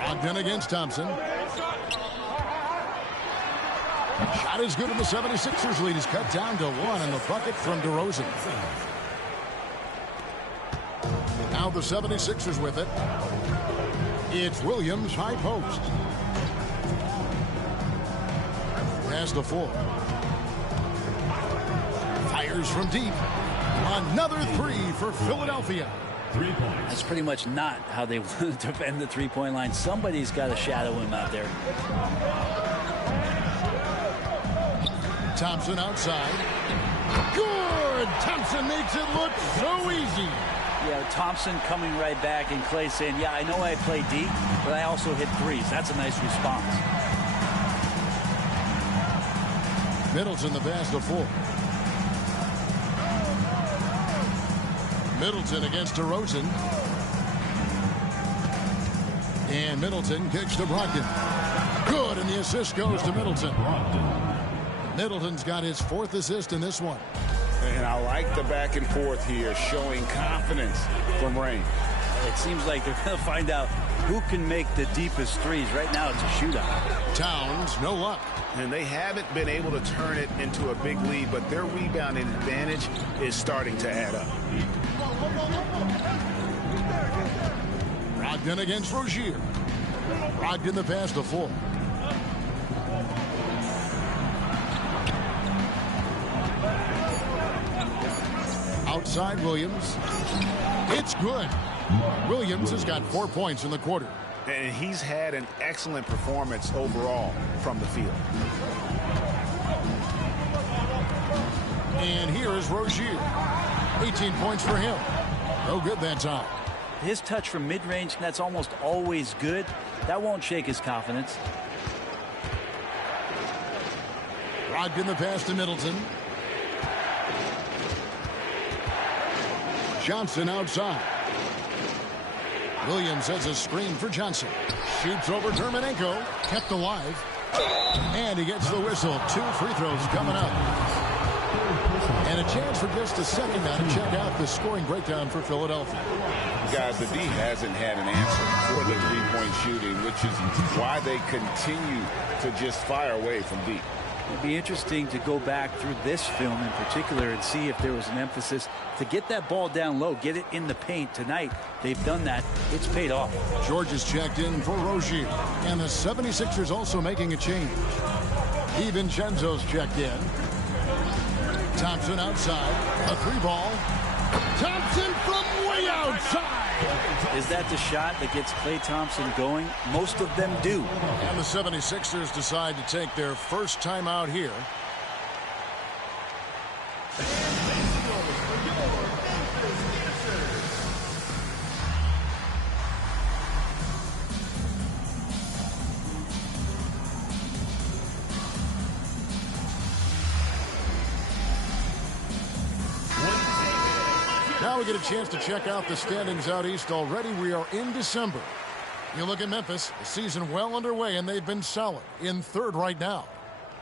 Brogdon against Thompson. Shot is good, and the 76ers lead is cut down to 1, and the bucket from DeRozan. Now the 76ers with it. It's Williams, high post. Pass the floor. Fires from deep. Another three for Philadelphia. 3 points. That's pretty much not how they want to defend the three-point line. Somebody's got to shadow him out there. Thompson outside. Good! Thompson makes it look so easy. Yeah, Thompson coming right back, and Clay saying, yeah, I know I play deep, but I also hit threes. That's a nice response. Middleton the pass to four. Middleton against DeRozan. And Middleton kicks to Brogdon. Good, and the assist goes to Middleton. Middleton's got his 4th assist in this one. And I like the back and forth here, showing confidence from Rain. It seems like they're going to find out who can make the deepest threes. Right now, it's a shootout. Towns, no luck. And they haven't been able to turn it into a big lead, but their rebounding advantage is starting to add up. Brogdon against Rozier. Brogdon the pass to four. Outside Williams. It's good. Williams has got 4 points in the quarter. And he's had an excellent performance overall from the field. And here is Rozier. 18 points for him. No good that time. His touch from mid-range, that's almost always good. That won't shake his confidence. Brogdon the pass to Middleton. Johnson outside. Williams has a screen for Johnson. Shoots over Germanenko. Kept alive. And he gets the whistle. 2 free throws coming up. And a chance for just a second now to check out the scoring breakdown for Philadelphia. Guys, the D hasn't had an answer for the three-point shooting, which is why they continue to just fire away from deep. It'd be interesting to go back through this film in particular and see if there was an emphasis to get that ball down low, get it in the paint. Tonight, they've done that. It's paid off. George is checked in for Rozier. And the 76ers also making a change. DiVincenzo's checked in. Thompson outside. A 3-ball. Thompson from way outside. Is that the shot that gets Klay Thompson going? Most of them do. And the 76ers decide to take their first timeout here. Now we get a chance to check out the standings out east already. We are in December. You look at Memphis, the season well underway, and they've been solid in 3rd right now.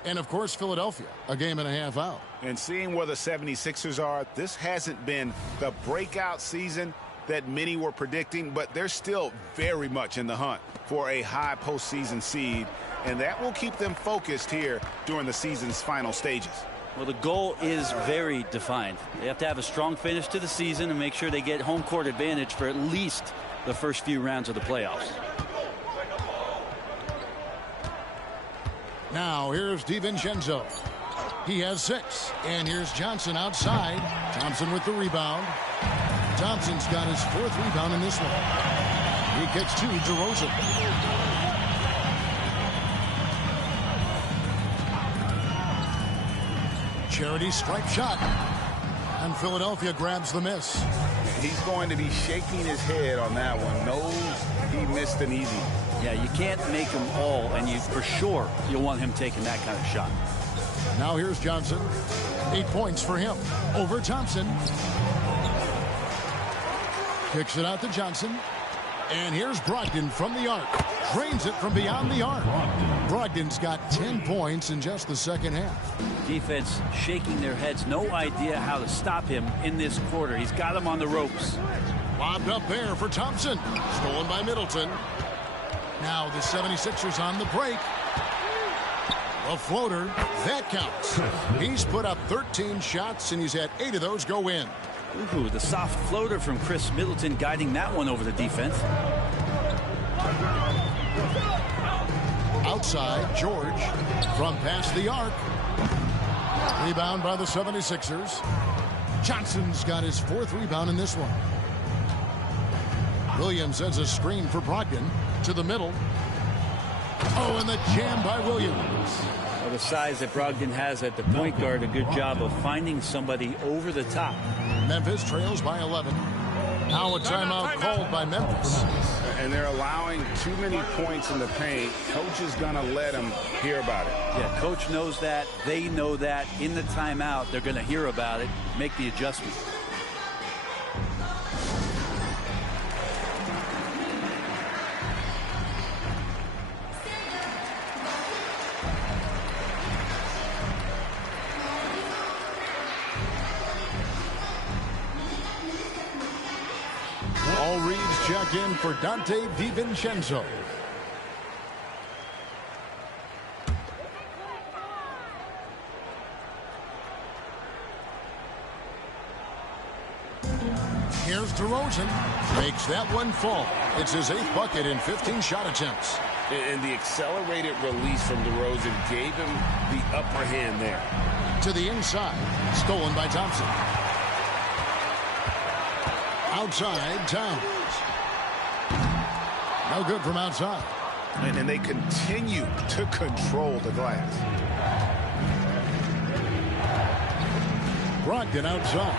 And, of course, Philadelphia, a game and a half out. And seeing where the 76ers are, this hasn't been the breakout season that many were predicting, but they're still very much in the hunt for a high postseason seed, and that will keep them focused here during the season's final stages. Well, the goal is very defined. They have to have a strong finish to the season and make sure they get home court advantage for at least the first few rounds of the playoffs. Now here's DiVincenzo. He has 6. And here's Johnson outside. Thompson with the rebound. Thompson's got his 4th rebound in this one. He kicks to DeRozan. Charity stripe shot. And Philadelphia grabs the miss. He's going to be shaking his head on that one. Knows he missed an easy one. Yeah, you can't make them all, and you for sure you'll want him taking that kind of shot. Now here's Johnson. 8 points for him. Over Thompson. Kicks it out to Johnson. And here's Brogdon from the arc. Drains it from beyond the arc. Brogdon's got 10 points in just the second half. Defense shaking their heads. No idea how to stop him in this quarter. He's got him on the ropes. Lobbed up there for Thompson. Stolen by Middleton. Now the 76ers on the break. A floater. That counts. He's put up 13 shots, and he's had 8 of those go in. Ooh, the soft floater from Chris Middleton guiding that one over the defense. Outside, George from past the arc. Rebound by the 76ers. Johnson's got his 4th rebound in this one. Williams sends a screen for Brogdon to the middle. Oh, and the jam by Williams. Well, the size that Brogdon has at the point guard, a good job of finding somebody over the top. Memphis trails by 11. Now a timeout called by Memphis. And they're allowing too many points in the paint. Coach is going to let them hear about it. Yeah, coach knows that. They know that. In the timeout, they're going to hear about it, make the adjustment. All reads check in for Dante DiVincenzo. Here's DeRozan. Makes that one fall. It's his 8th bucket in 15 shot attempts. And the accelerated release from DeRozan gave him the upper hand there. To the inside. Stolen by Thompson. Outside, Towns. No good from outside. And they continue to control the glass. Brogdon outside.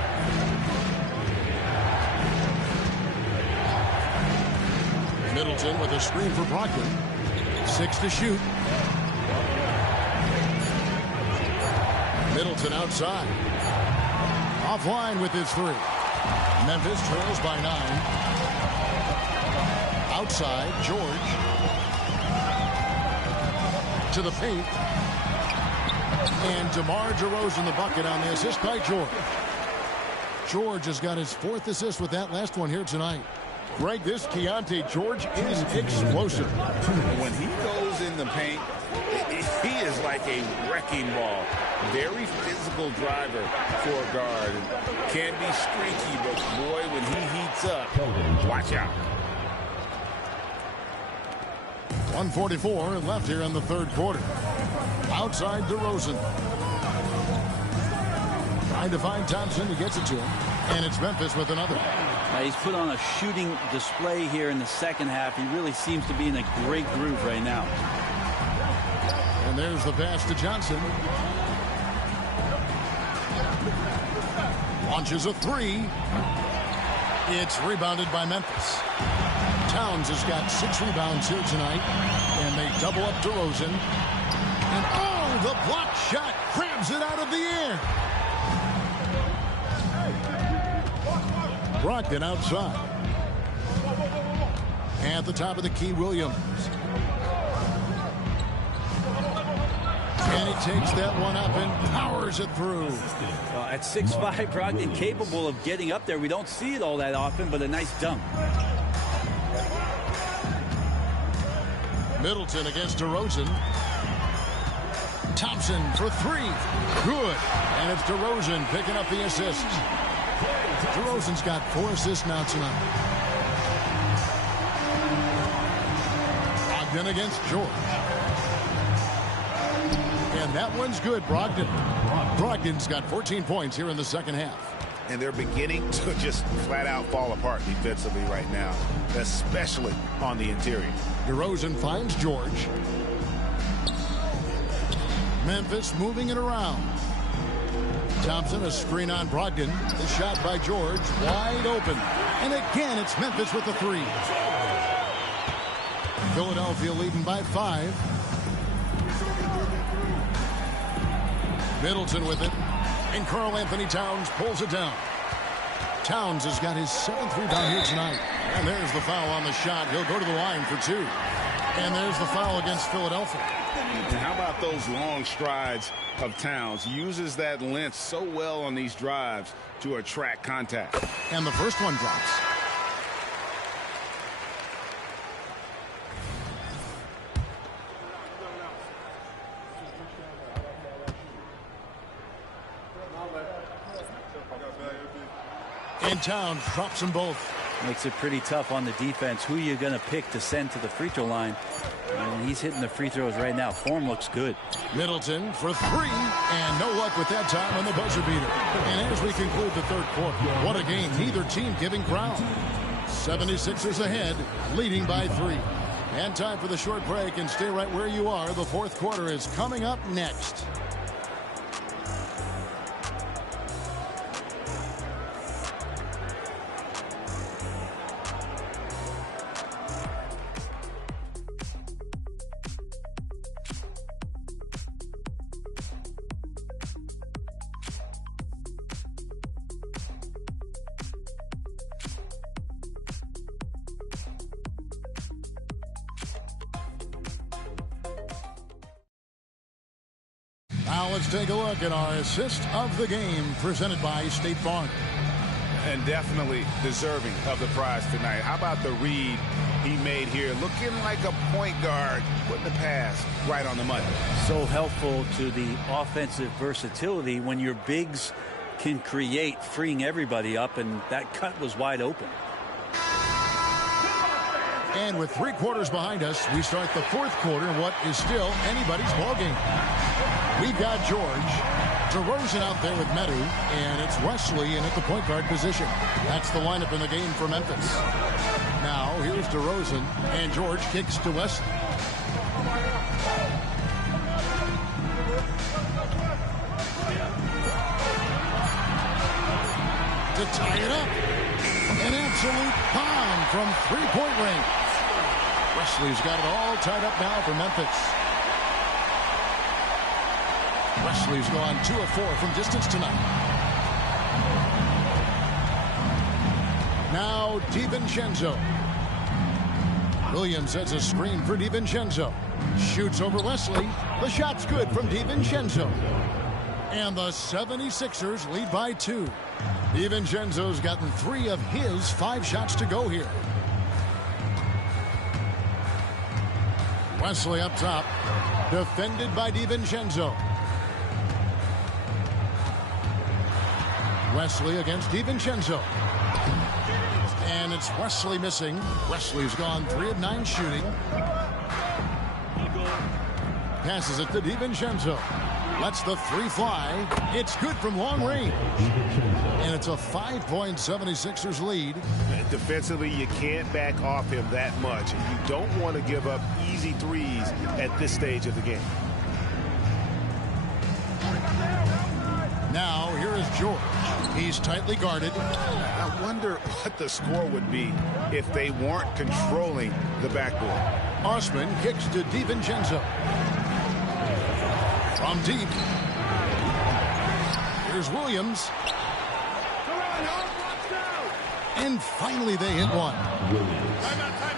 Middleton with a screen for Brogdon. 6 to shoot. Middleton outside. Offline with his 3. Memphis trails by 9. Outside, George. To the paint. And DeMar DeRozan the bucket on the assist by George. George has got his 4th assist with that last one here tonight. Greg, this Keontae George is explosive. When he goes in the paint, he is like a wrecking ball. Very physical driver for a guard. Can be streaky, but boy, when he heats up, watch out. 1:44 left here in the 3rd quarter. Outside DeRozan. Trying to find Thompson. He gets it to him. And it's Memphis with another. He's put on a shooting display here in the second half. He really seems to be in a great groove right now. And there's the pass to Johnson. Launches a 3. It's rebounded by Memphis. Towns has got 6 rebounds here tonight. And they double up DeRozan. And oh, the block shot grabs it out of the air. Brogdon outside. At the top of the key, Williams. And he takes that one up and powers it through. At 6'5", Brogdon capable of getting up there. We don't see it all that often, but a nice dunk. Middleton against DeRozan. Thompson for 3. Good. And it's DeRozan picking up the assist. DeRozan's got 4 assists now tonight. Brogdon against George. And that one's good, Brogdon. Brogdon's got 14 points here in the second half. And they're beginning to just flat out fall apart defensively right now, especially on the interior. DeRozan finds George. Memphis moving it around. Thompson, a screen on Brogdon. The shot by George, wide open. And again, it's Memphis with the 3. Philadelphia leading by 5. Middleton with it. And Karl Anthony Towns pulls it down. Towns has got his 7th rebound here tonight. And there's the foul on the shot. He'll go to the line for 2. And there's the foul against Philadelphia. And how about those long strides of Towns? Uses that length so well on these drives to attract contact. And the first one drops. And Towns drops them both. Makes it pretty tough on the defense. Who you're going to pick to send to the free throw line. And he's hitting the free throws right now. Form looks good. Middleton for 3, and no luck with that time on the buzzer beater. And as we conclude the third quarter, what a game. Neither team giving ground. 76ers ahead, leading by 3. And time for the short break, and stay right where you are. The fourth quarter is coming up next. Now let's take a look at our assist of the game presented by State Farm. And definitely deserving of the prize tonight. How about the read he made here? Looking like a point guard, putting the pass right on the money. So helpful to the offensive versatility when your bigs can create, freeing everybody up, and that cut was wide open. And with 3 quarters behind us, we start the fourth quarter in what is still anybody's ballgame. We've got George, DeRozan out there with Medu, and it's Wesley in at the point guard position. That's the lineup in the game for Memphis. Now, here's DeRozan, and George kicks to Wesley. To tie it up. An absolute bomb from three-point range. Wesley's got it all tied up now for Memphis. Wesley's gone 2 of 4 from distance tonight. Now DiVincenzo. Williams sets a screen for DiVincenzo. Shoots over Wesley. The shot's good from DiVincenzo. And the 76ers lead by 2. DiVincenzo's gotten 3 of his 5 shots to go here. Wesley up top. Defended by DiVincenzo. Wesley against DiVincenzo. And it's Wesley missing. Wesley's gone 3 of 9 shooting. Passes it to DiVincenzo. Lets the 3 fly. It's good from long range. And it's a 5-point 76ers lead. Defensively, you can't back off him that much. You don't want to give up easy threes at this stage of the game. Now, here is George. He's tightly guarded. I wonder what the score would be if they weren't controlling the backboard. Osman kicks to DiVincenzo. From deep. Here's Williams. And finally they hit one.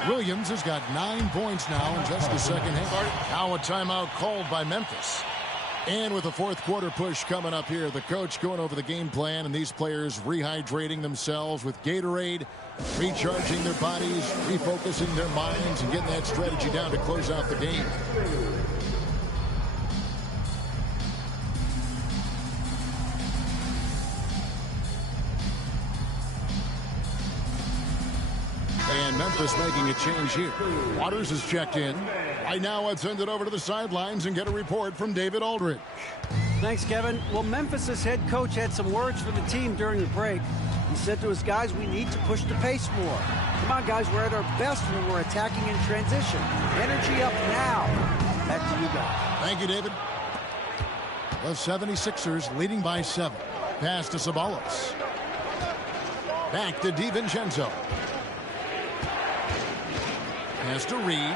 Williams has got 9 points now in just the second half. Now a timeout called by Memphis. And with the fourth quarter push coming up here, the coach going over the game plan and these players rehydrating themselves with Gatorade, recharging their bodies, refocusing their minds, and getting that strategy down to close out the game. And Memphis making a change here. Waters is checked in. Right now, let's send it over to the sidelines and get a report from David Aldridge. Thanks, Kevin. Well, Memphis' head coach had some words for the team during the break. He said to his guys, we need to push the pace more. Come on, guys, we're at our best when we're attacking in transition. Energy up now. Back to you guys. Thank you, David. The 76ers leading by 7. Pass to Sabonis. Back to DiVincenzo. Pass to Reed.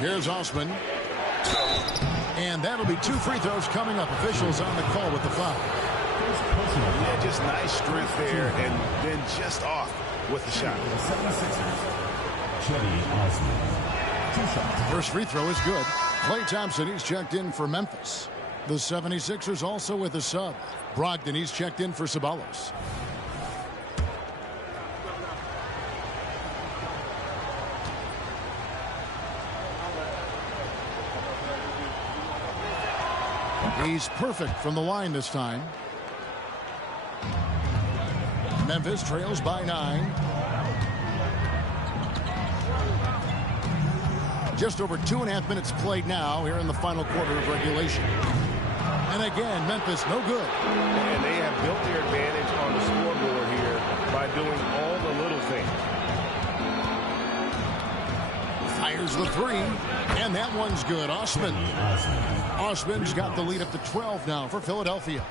Here's Osman. And that'll be 2 free throws coming up. Officials on the call with the foul. Yeah, just nice strength there, and then just off with the shot. First free throw is good. Klay Thompson, he's checked in for Memphis. The 76ers also with a sub. Brogdon, he's checked in for Ceballos. He's perfect from the line this time. Memphis trails by 9. Just over 2.5 minutes played now here in the final quarter of regulation. And again, Memphis no good. And they have built their advantage on the scoreboard here by doing all the little things. Fires the 3, and that one's good. Osman. Osman's got the lead up to 12 now for Philadelphia.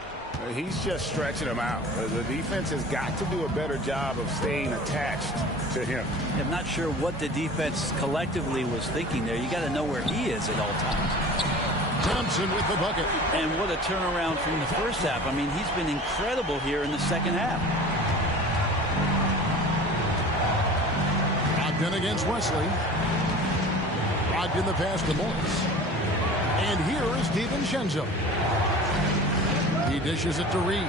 He's just stretching them out. The defense has got to do a better job of staying attached to him. I'm not sure what the defense collectively was thinking there. You got to know where he is at all times. Thompson with the bucket. And what a turnaround from the first half. I mean, he's been incredible here in the second half. Brogdon against Wesley. Brogdon the pass to Morris. And here is DiVincenzo. He dishes it to Reed.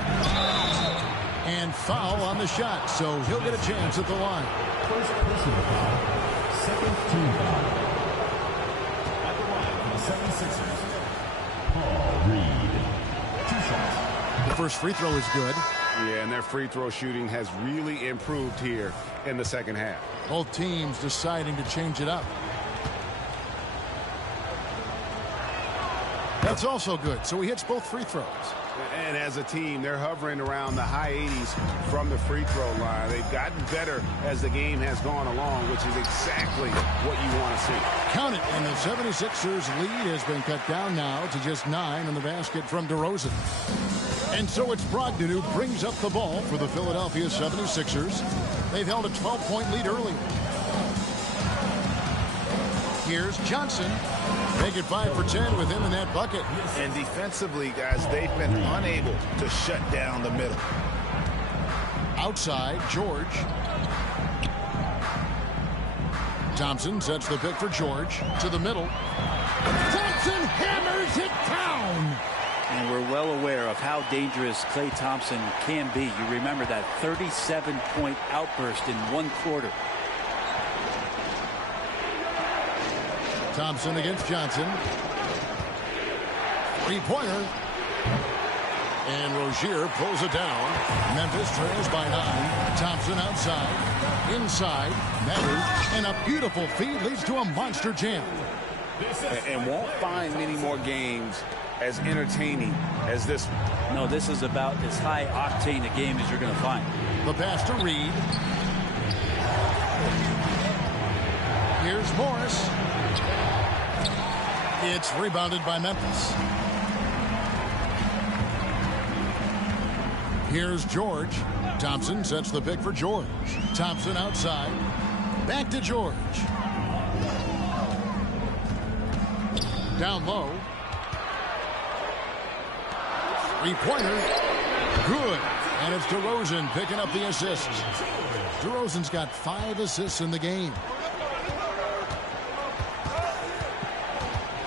And foul on the shot, so he'll get a chance at the line. First personal foul, second team foul. At the line for the 76ers, Paul Reed. 2 shots. The first free throw is good. Yeah, and their free throw shooting has really improved here in the second half. Both teams deciding to change it up. That's also good, so he hits both free throws. And as a team, they're hovering around the high 80s from the free throw line. They've gotten better as the game has gone along, which is exactly what you want to see. Count it, and the 76ers lead has been cut down now to just 9 in the basket from DeRozan. And so it's Brogdon who brings up the ball for the Philadelphia 76ers. They've held a 12-point lead early. Here's Johnson. Make it 5 for 10 with him in that bucket. And defensively, guys, they've been unable to shut down the middle. Outside, George. Thompson sets the pick for George to the middle. Thompson hammers it down. And we're well aware of how dangerous Klay Thompson can be. You remember that 37-point outburst in 1 quarter. Thompson against Johnson. 3-pointer. And Rozier pulls it down. Memphis trails by 9. Thompson outside. Inside. Meadows. And a beautiful feed leads to a monster jam. And won't find many more games as entertaining as this one. No, this is about as high octane a game as you're going to find. The pass to Reed. Here's Morris. It's rebounded by Memphis. Here's George. Thompson sets the pick for George. Thompson outside. Back to George. Down low. 3-pointer. Good. And it's DeRozan picking up the assists. DeRozan's got 5 assists in the game.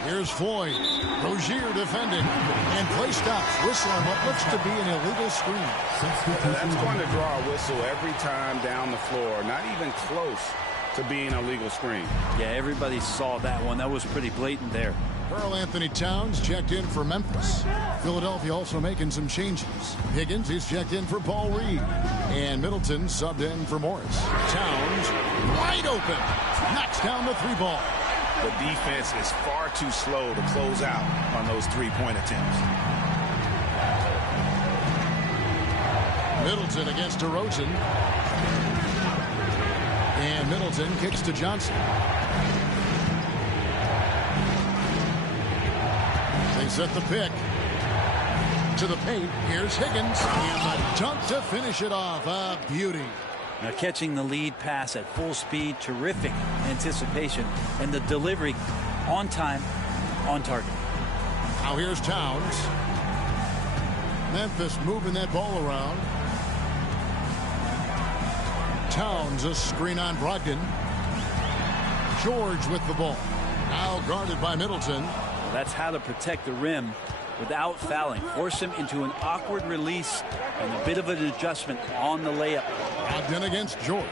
Here's Floyd. Rozier defending. And play stops. Whistle on what looks to be an illegal screen. That's going to draw a whistle every time down the floor. Not even close to being a legal screen. Yeah, everybody saw that one. That was pretty blatant there. Karl Anthony Towns checked in for Memphis. Philadelphia also making some changes. Higgins is checked in for Paul Reed. And Middleton subbed in for Morris. Towns wide open. Knocks down the 3-ball. The defense is far too slow to close out on those 3-point attempts. Middleton against DeRozan. And Middleton kicks to Johnson. They set the pick. To the paint. Here's Higgins. And the dunk to finish it off. A beauty. Now catching the lead pass at full speed, terrific anticipation, and the delivery on time, on target. Now here's Towns. Memphis moving that ball around. Towns, a screen on Brogdon. George with the ball. Now guarded by Middleton. Well, that's how to protect the rim without fouling. Force him into an awkward release and a bit of an adjustment on the layup. Brogdon against George.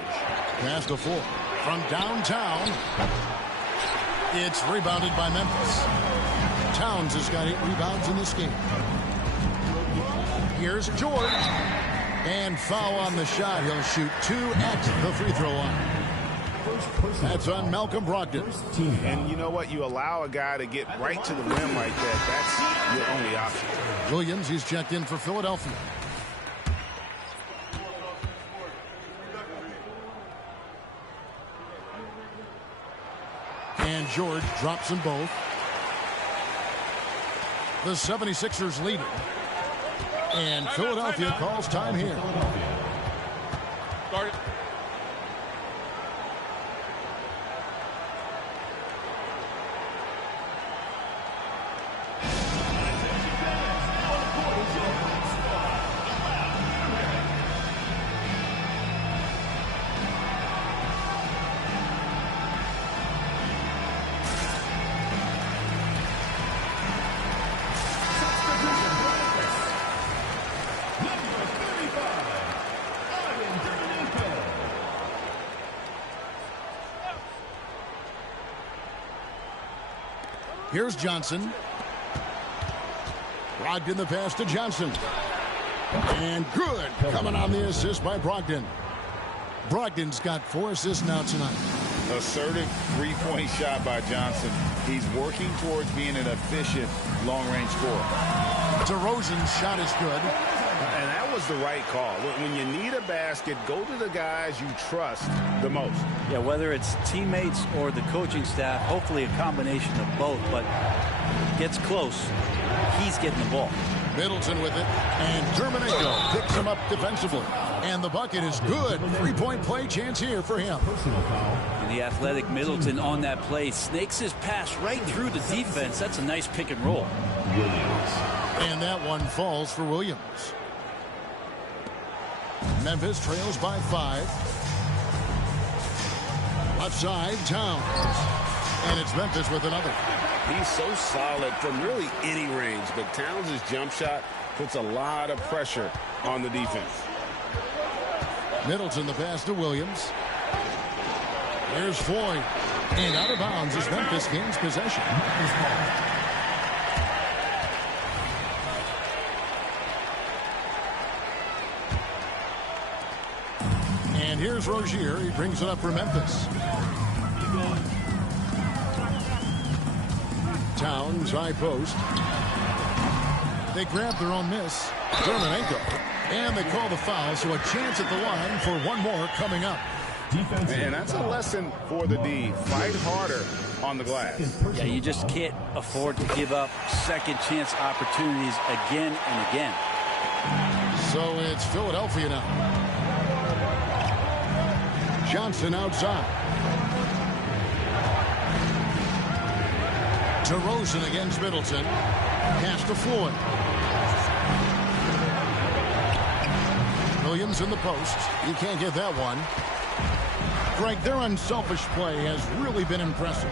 Pass to Ford. From downtown, it's rebounded by Memphis. Towns has got 8 rebounds in this game. Here's George. And foul on the shot. He'll shoot 2 at the free throw line. That's on Malcolm Brogdon. And you know what? You allow a guy to get right to the rim like that. That's your only option. Williams, he's checked in for Philadelphia. And George drops them both. The 76ers leading. And Philadelphia calls time here. Start it. Here's Johnson. Brogdon the pass to Johnson. And good. Coming on the assist by Brogdon. Brogdon's got 4 assists now tonight. Assertive three-point shot by Johnson. He's working towards being an efficient long-range scorer. DeRozan's shot is good. And that was the right call. When you need a basket, go to the guys you trust the most. Yeah, whether it's teammates or the coaching staff, hopefully a combination of both, but gets close, he's getting the ball. Middleton with it, and Terminago picks him up defensively. And the bucket is good. 3-point play chance here for him. And the athletic Middleton on that play snakes his pass right through the defense. That's a nice pick and roll. Williams. And that one falls for Williams. Memphis trails by 5. Left side, Towns. And it's Memphis with another. He's so solid from really any range, but Towns' jump shot puts a lot of pressure on the defense. Middleton the pass to Williams. Here's Floyd. And out of bounds as Memphis gains possession. And here's Rozier. He brings it up for Memphis. Towns, high post. They grab their own miss. Terminago. And they call the foul, so a chance at the line for one more coming up. And that's a lesson for the D. Fight harder on the glass. Yeah, you just can't afford to give up second chance opportunities again and again. So it's Philadelphia now. Johnson outside. DeRozan against Middleton. Pass to Floyd. Williams in the post. He can't get that one. Greg, their unselfish play has really been impressive.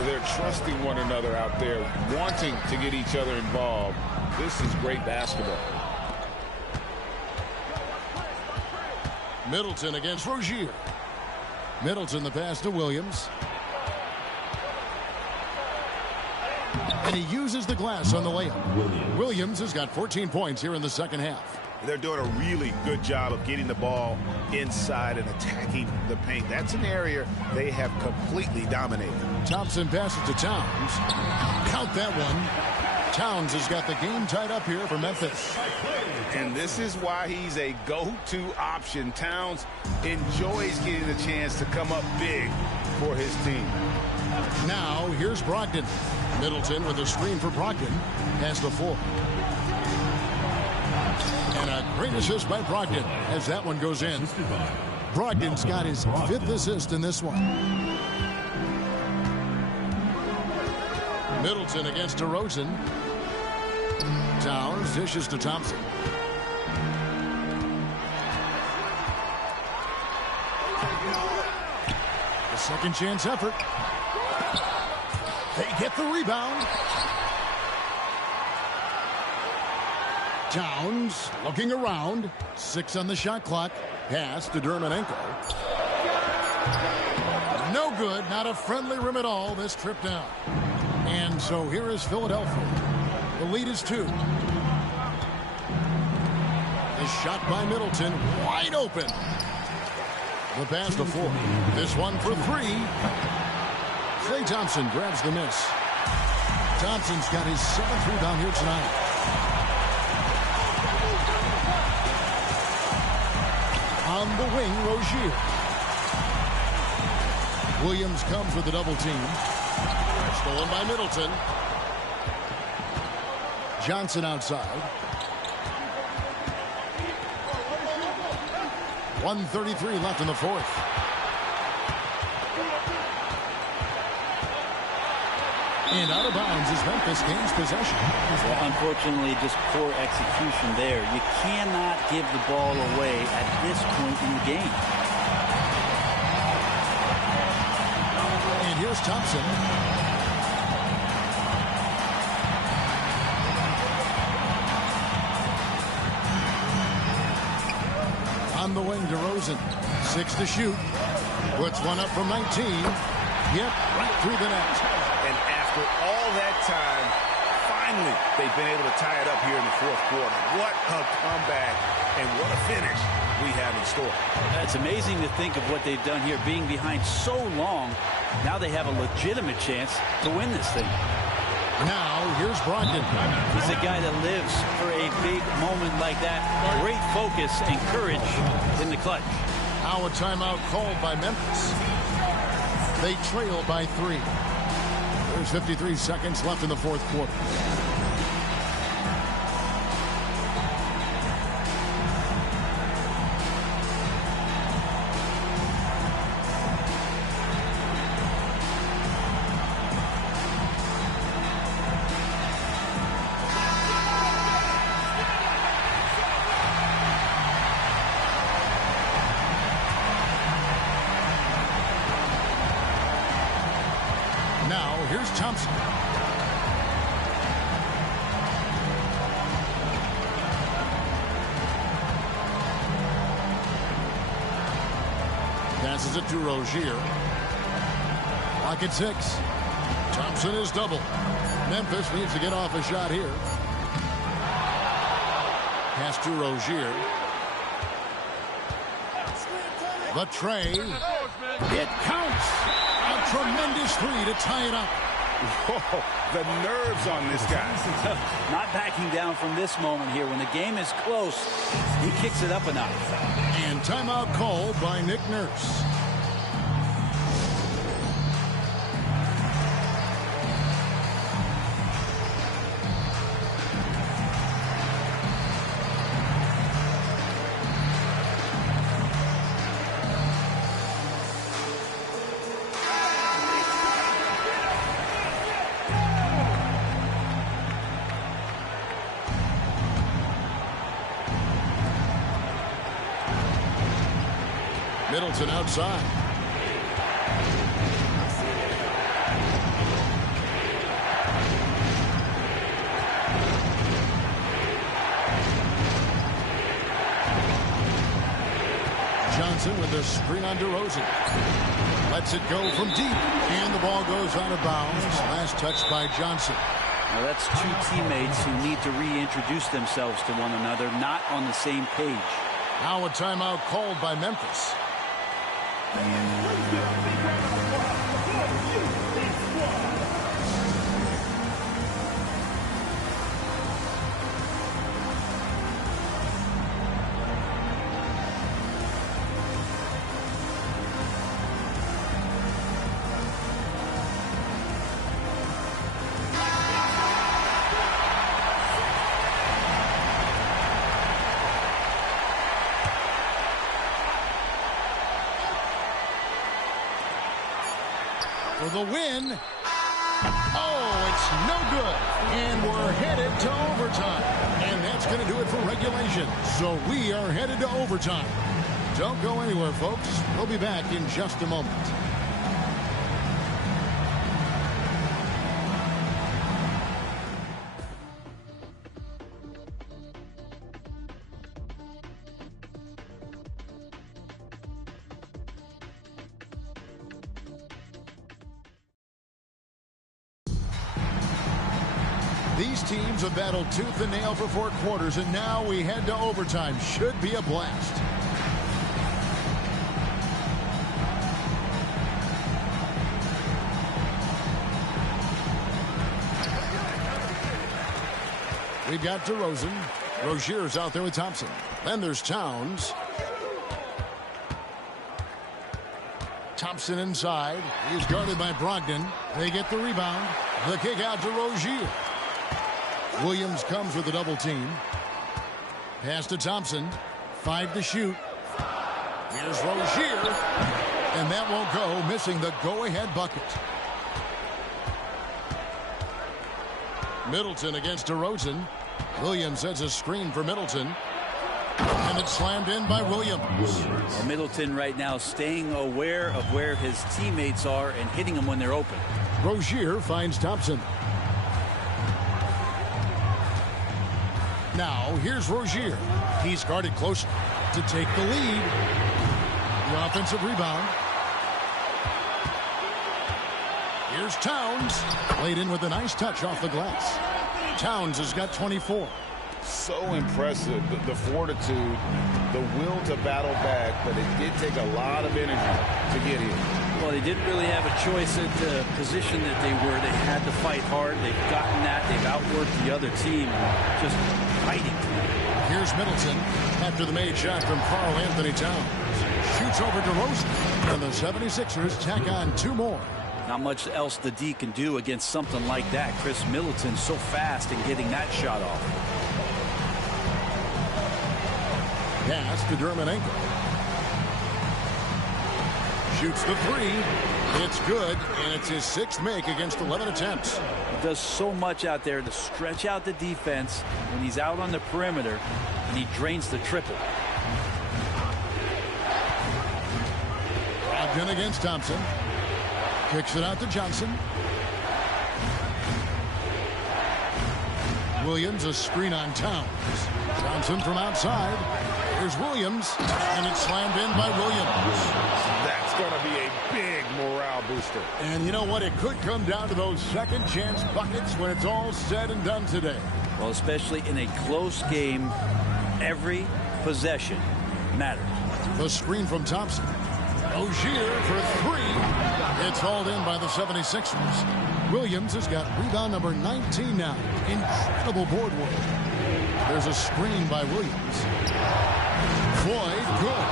They're trusting one another out there, wanting to get each other involved. This is great basketball. Middleton against Rozier. Middleton the pass to Williams. And he uses the glass on the layup. Williams has got 14 points here in the second half. They're doing a really good job of getting the ball inside and attacking the paint. That's an area they have completely dominated. Thompson passes to Towns. Count that one. Towns has got the game tied up here for Memphis. And this is why he's a go-to option. Towns enjoys getting the chance to come up big for his team. Now, here's Brogdon. Middleton with a screen for Brogdon. Pass the 4. And a great assist by Brogdon as that one goes in. Brogdon's got his 5th assist in this one. Middleton against DeRozan. Towns dishes to Thompson. The second chance effort. They get the rebound. Towns looking around. 6 on the shot clock. Pass to Dermonenko. No good. Not a friendly rim at all this trip down. And so here is Philadelphia. The lead is 2. The shot by Middleton. Wide open. The pass to Ford. This one for 3. Klay Thompson grabs the miss. Thompson's got his 7th rebound here tonight. On the wing, Rozier. Williams comes with the double team. Stolen by Middleton. Johnson outside. 1:33 left in the 4th. And out of bounds as Memphis gains possession. Well, unfortunately, just poor execution there. You cannot give the ball away at this point in the game. And here's Thompson. On the wing, DeRozan. 6 to shoot. Puts one up from 19. Yep, right through the net. And after all that time, finally, they've been able to tie it up here in the 4th quarter. What a comeback and what a finish we have in store. It's amazing to think of what they've done here, being behind so long. Now they have a legitimate chance to win this thing. Now, here's Brogdon. He's a guy that lives for a big moment like that. Great focus and courage in the clutch. Now a timeout called by Memphis. They trail by 3. There's 53 seconds left in the 4th quarter. Here's Thompson. Passes it to Rozier. Clock at 6. Thompson is double. Memphis needs to get off a shot here. Pass to Rozier. The tray. It counts. A tremendous 3 to tie it up. Whoa, the nerves on this guy. Not backing down from this moment here. When the game is close, he kicks it up a notch. And timeout called by Nick Nurse. Middleton outside. Johnson with the screen on DeRozan. Lets it go from deep. And the ball goes out of bounds. Last touch by Johnson. Now that's 2 teammates who need to reintroduce themselves to one another, not on the same page. Now a timeout called by Memphis. For the win. Oh, it's no good. And we're headed to overtime. And that's going to do it for regulation. So we are headed to overtime. Don't go anywhere, folks. We'll be back in just a moment. These teams have battled tooth and nail for 4 quarters, and now we head to overtime. Should be a blast. We've got DeRozan. Rozier's out there with Thompson. Then there's Towns. Thompson inside. He's guarded by Brogdon. They get the rebound. The kick out to Rozier. Williams comes with a double team. Pass to Thompson. 5 to shoot. Here's Rozier. And that won't go, missing the go-ahead bucket. Middleton against DeRozan. Williams sets a screen for Middleton. And it's slammed in by Williams. Well, Middleton right now staying aware of where his teammates are and hitting them when they're open. Rozier finds Thompson. Now, here's Rozier. He's guarded close to take the lead. The offensive rebound. Here's Towns. Laid in with a nice touch off the glass. Towns has got 24. So impressive, the fortitude, the will to battle back, but it did take a lot of energy to get here. Well, they didn't really have a choice at the position that they were. They had to fight hard. They've gotten that. They've outworked the other team, just fighting. Here's Middleton after the made shot from Karl Anthony Towns. Shoots over DeRozan, and the 76ers tack on 2 more. Not much else the D can do against something like that. Chris Middleton so fast in getting that shot off. Pass to Dermanenko. Shoots the 3. It's good, and it's his 6th make against 11 attempts. He does so much out there to stretch out the defense when he's out on the perimeter, and he drains the triple. Brogdon against Thompson. Kicks it out to Johnson. Williams, a screen on Towns. Johnson from outside. Here's Williams, and it's slammed in by Williams. That's going to be a big morale booster. And you know what? It could come down to those second chance buckets when it's all said and done today. Well, especially in a close game, every possession matters. The screen from Thompson. Rozier for 3. It's hauled in by the 76ers. Williams has got rebound number 19 now. Incredible board work. There's a screen by Williams. Floyd, good.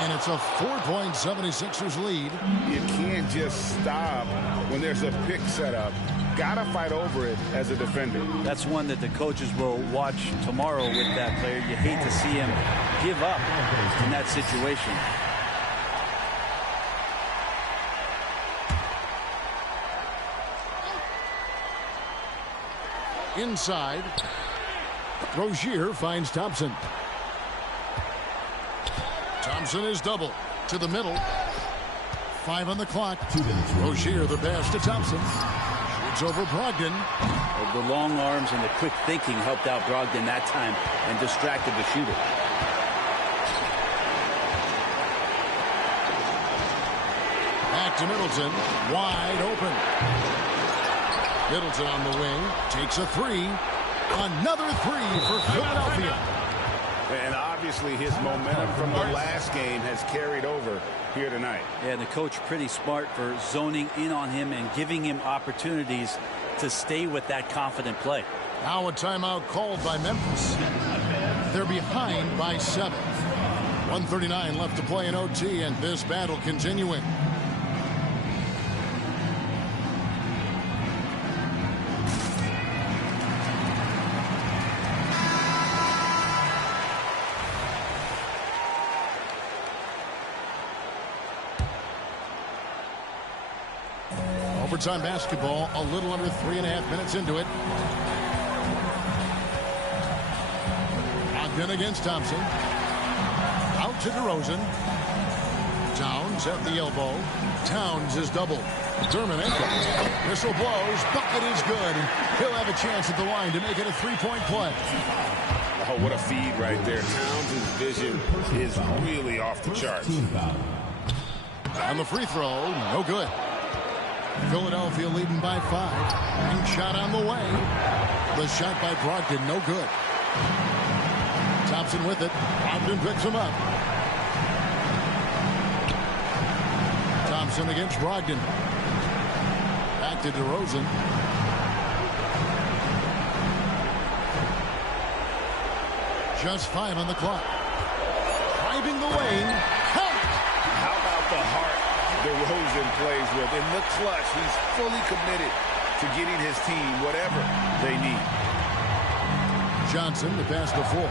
And it's a 4-point 76ers lead. You can't just stop when there's a pick set up. Gotta fight over it as a defender. That's one that the coaches will watch tomorrow with that player. You hate to see him give up in that situation. Inside, Rozier finds Thompson. Thompson is double to the middle. 5 on the clock. Rozier the pass to Thompson. Shoots over Brogdon. The long arms and the quick thinking helped out Brogdon that time and distracted the shooter. Back to Middleton. Wide open. Middleton on the wing, takes a 3. Another 3 for Philadelphia. And obviously his momentum from the last game has carried over here tonight. Yeah, the coach pretty smart for zoning in on him and giving him opportunities to stay with that confident play. Now a timeout called by Memphis. They're behind by 7. 1:39 left to play in OT, and this battle continuing. Overtime basketball, a little under 3.5 minutes into it. Brogdon against Thompson. Out to DeRozan. Towns at the elbow. Towns is doubled. Dermanenko. Whistle blows. Bucket is good. He'll have a chance at the line to make it a three-point play. Oh, what a feed right there. Towns' vision is really off the charts. On the free throw, no good. Philadelphia leading by 5. And shot on the way. The shot by Brogdon, no good. Thompson with it. Brogdon picks him up. Thompson against Brogdon. Back to DeRozan. Just 5 on the clock. Driving the lane. Help! How about the heart DeRozan plays with? In the clutch, he's fully committed to getting his team whatever they need. Johnson, the pass to 4.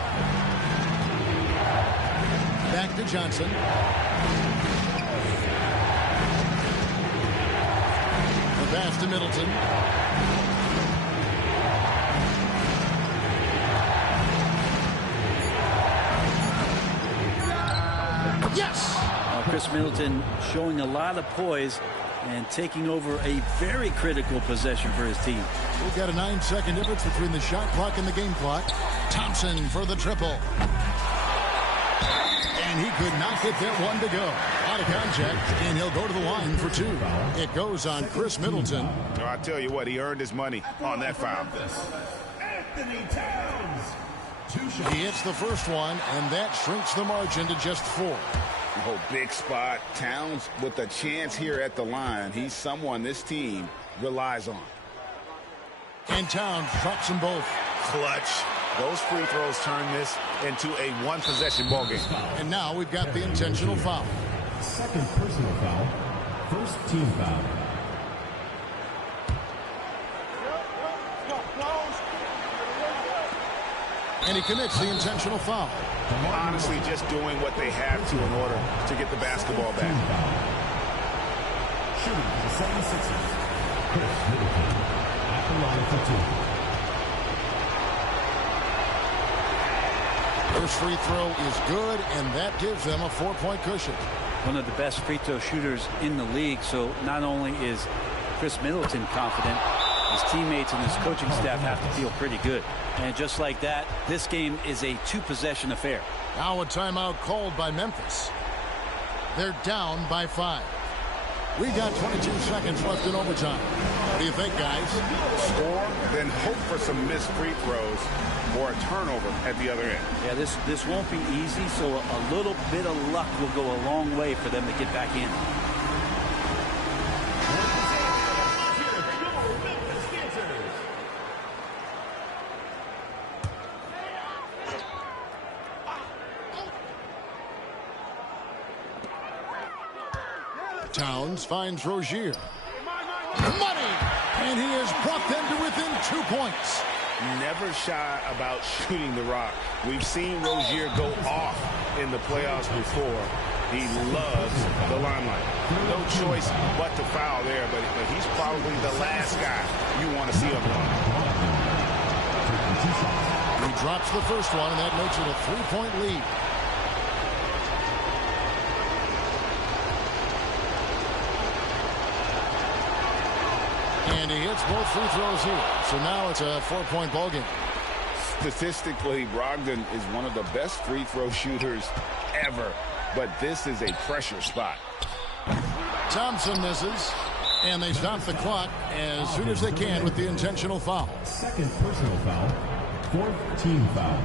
Back to Johnson. The pass to Middleton. Yes! Chris Middleton showing a lot of poise and taking over a very critical possession for his team. We've got a 9-second difference between the shot clock and the game clock. Thompson for the triple. And he could not get that one to go. Out of contact, and he'll go to the line for 2. It goes on Chris Middleton. Oh, I tell you what, he earned his money on that foul. Anthony Towns. He hits the first one, and that shrinks the margin to just 4. Oh, big spot. Towns with a chance here at the line. He's someone this team relies on. And Towns drops them both. Clutch. Those free throws turn this into a one-possession ballgame. And now we've got the intentional foul. Second personal foul. First team foul. And he commits the intentional foul. Honestly, just doing what they have to in order to get the basketball back. Shooting for the 76ers. Chris Middleton at the line for 2. First free throw is good, and that gives them a 4-point cushion. One of the best free throw shooters in the league, so not only is Chris Middleton confident, his teammates and his coaching staff have to feel pretty good. And just like that, this game is a 2-possession affair. Now a timeout called by Memphis. They're down by 5. We got 22 seconds left in overtime. What do you think, guys? Score, then hope for some missed free throws or a turnover at the other end. Yeah, this won't be easy, so a little bit of luck will go a long way for them to get back in. Towns finds Rozier. Money! And he has brought them to within 2 points. Never shy about shooting the rock. We've seen Rozier go off in the playoffs before. He loves the limelight. No choice but to foul there, but he's probably the last guy you want to see on the line. He drops the first one, and that makes it a 3-point lead. And he hits both free throws here. So now it's a 4-point ballgame. Statistically, Brogdon is one of the best free throw shooters ever. But this is a pressure spot. Thompson misses. And they stop the clock as soon as they can with the intentional foul. Second personal foul. Fourth team foul.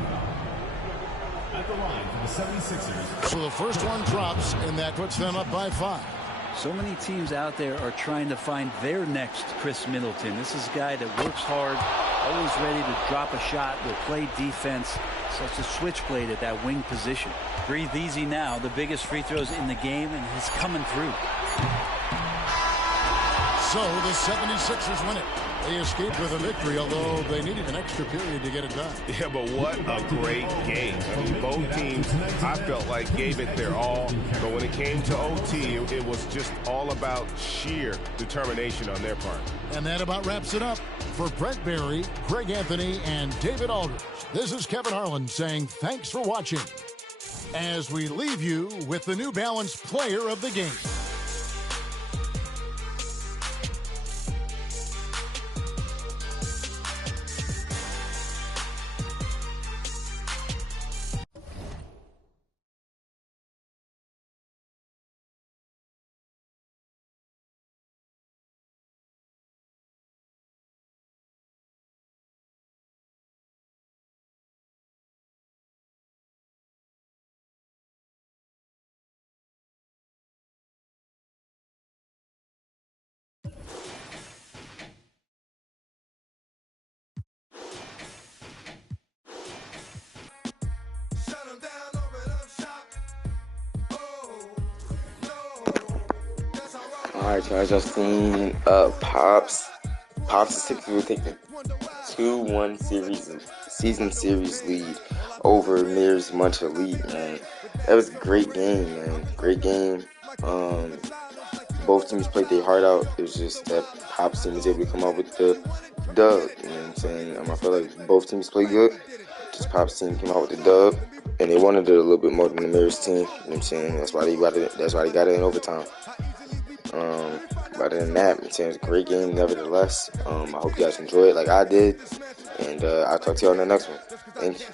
At the line for the 76ers. So the first one drops, and that puts them up by 5. So many teams out there are trying to find their next Chris Middleton. This is a guy that works hard, always ready to drop a shot, will play defense, such a switchblade at that wing position. Breathe easy now. The biggest free throws in the game, and he's coming through. so the 76ers win it. They escaped with a victory, although they needed an extra period to get it done. Yeah, but what a great game. I mean, both teams, I felt like, gave it their all. But when it came to OT, it was just all about sheer determination on their part. And that about wraps it up. For Brent Barry, Greg Anthony, and David Aldridge, this is Kevin Harlan saying thanks for watching as we leave you with the New Balance Player of the Game. Alright, so I just seen Pops is typically taking 2-1 season series lead over Mirror's Munch Elite, man. That was a great game, man. Great game. Both teams played their heart out. It was just that Pops team was able to come out with the dub. You know what I'm saying? I feel like both teams played good. Just Pops team came out with the dub, and they wanted it a little bit more than the Mirror's team. You know what I'm saying? That's why they got it in overtime. Other than that, it was a great game nevertheless. I hope you guys enjoyed it like I did, and I'll talk to you on the next one. Thank you.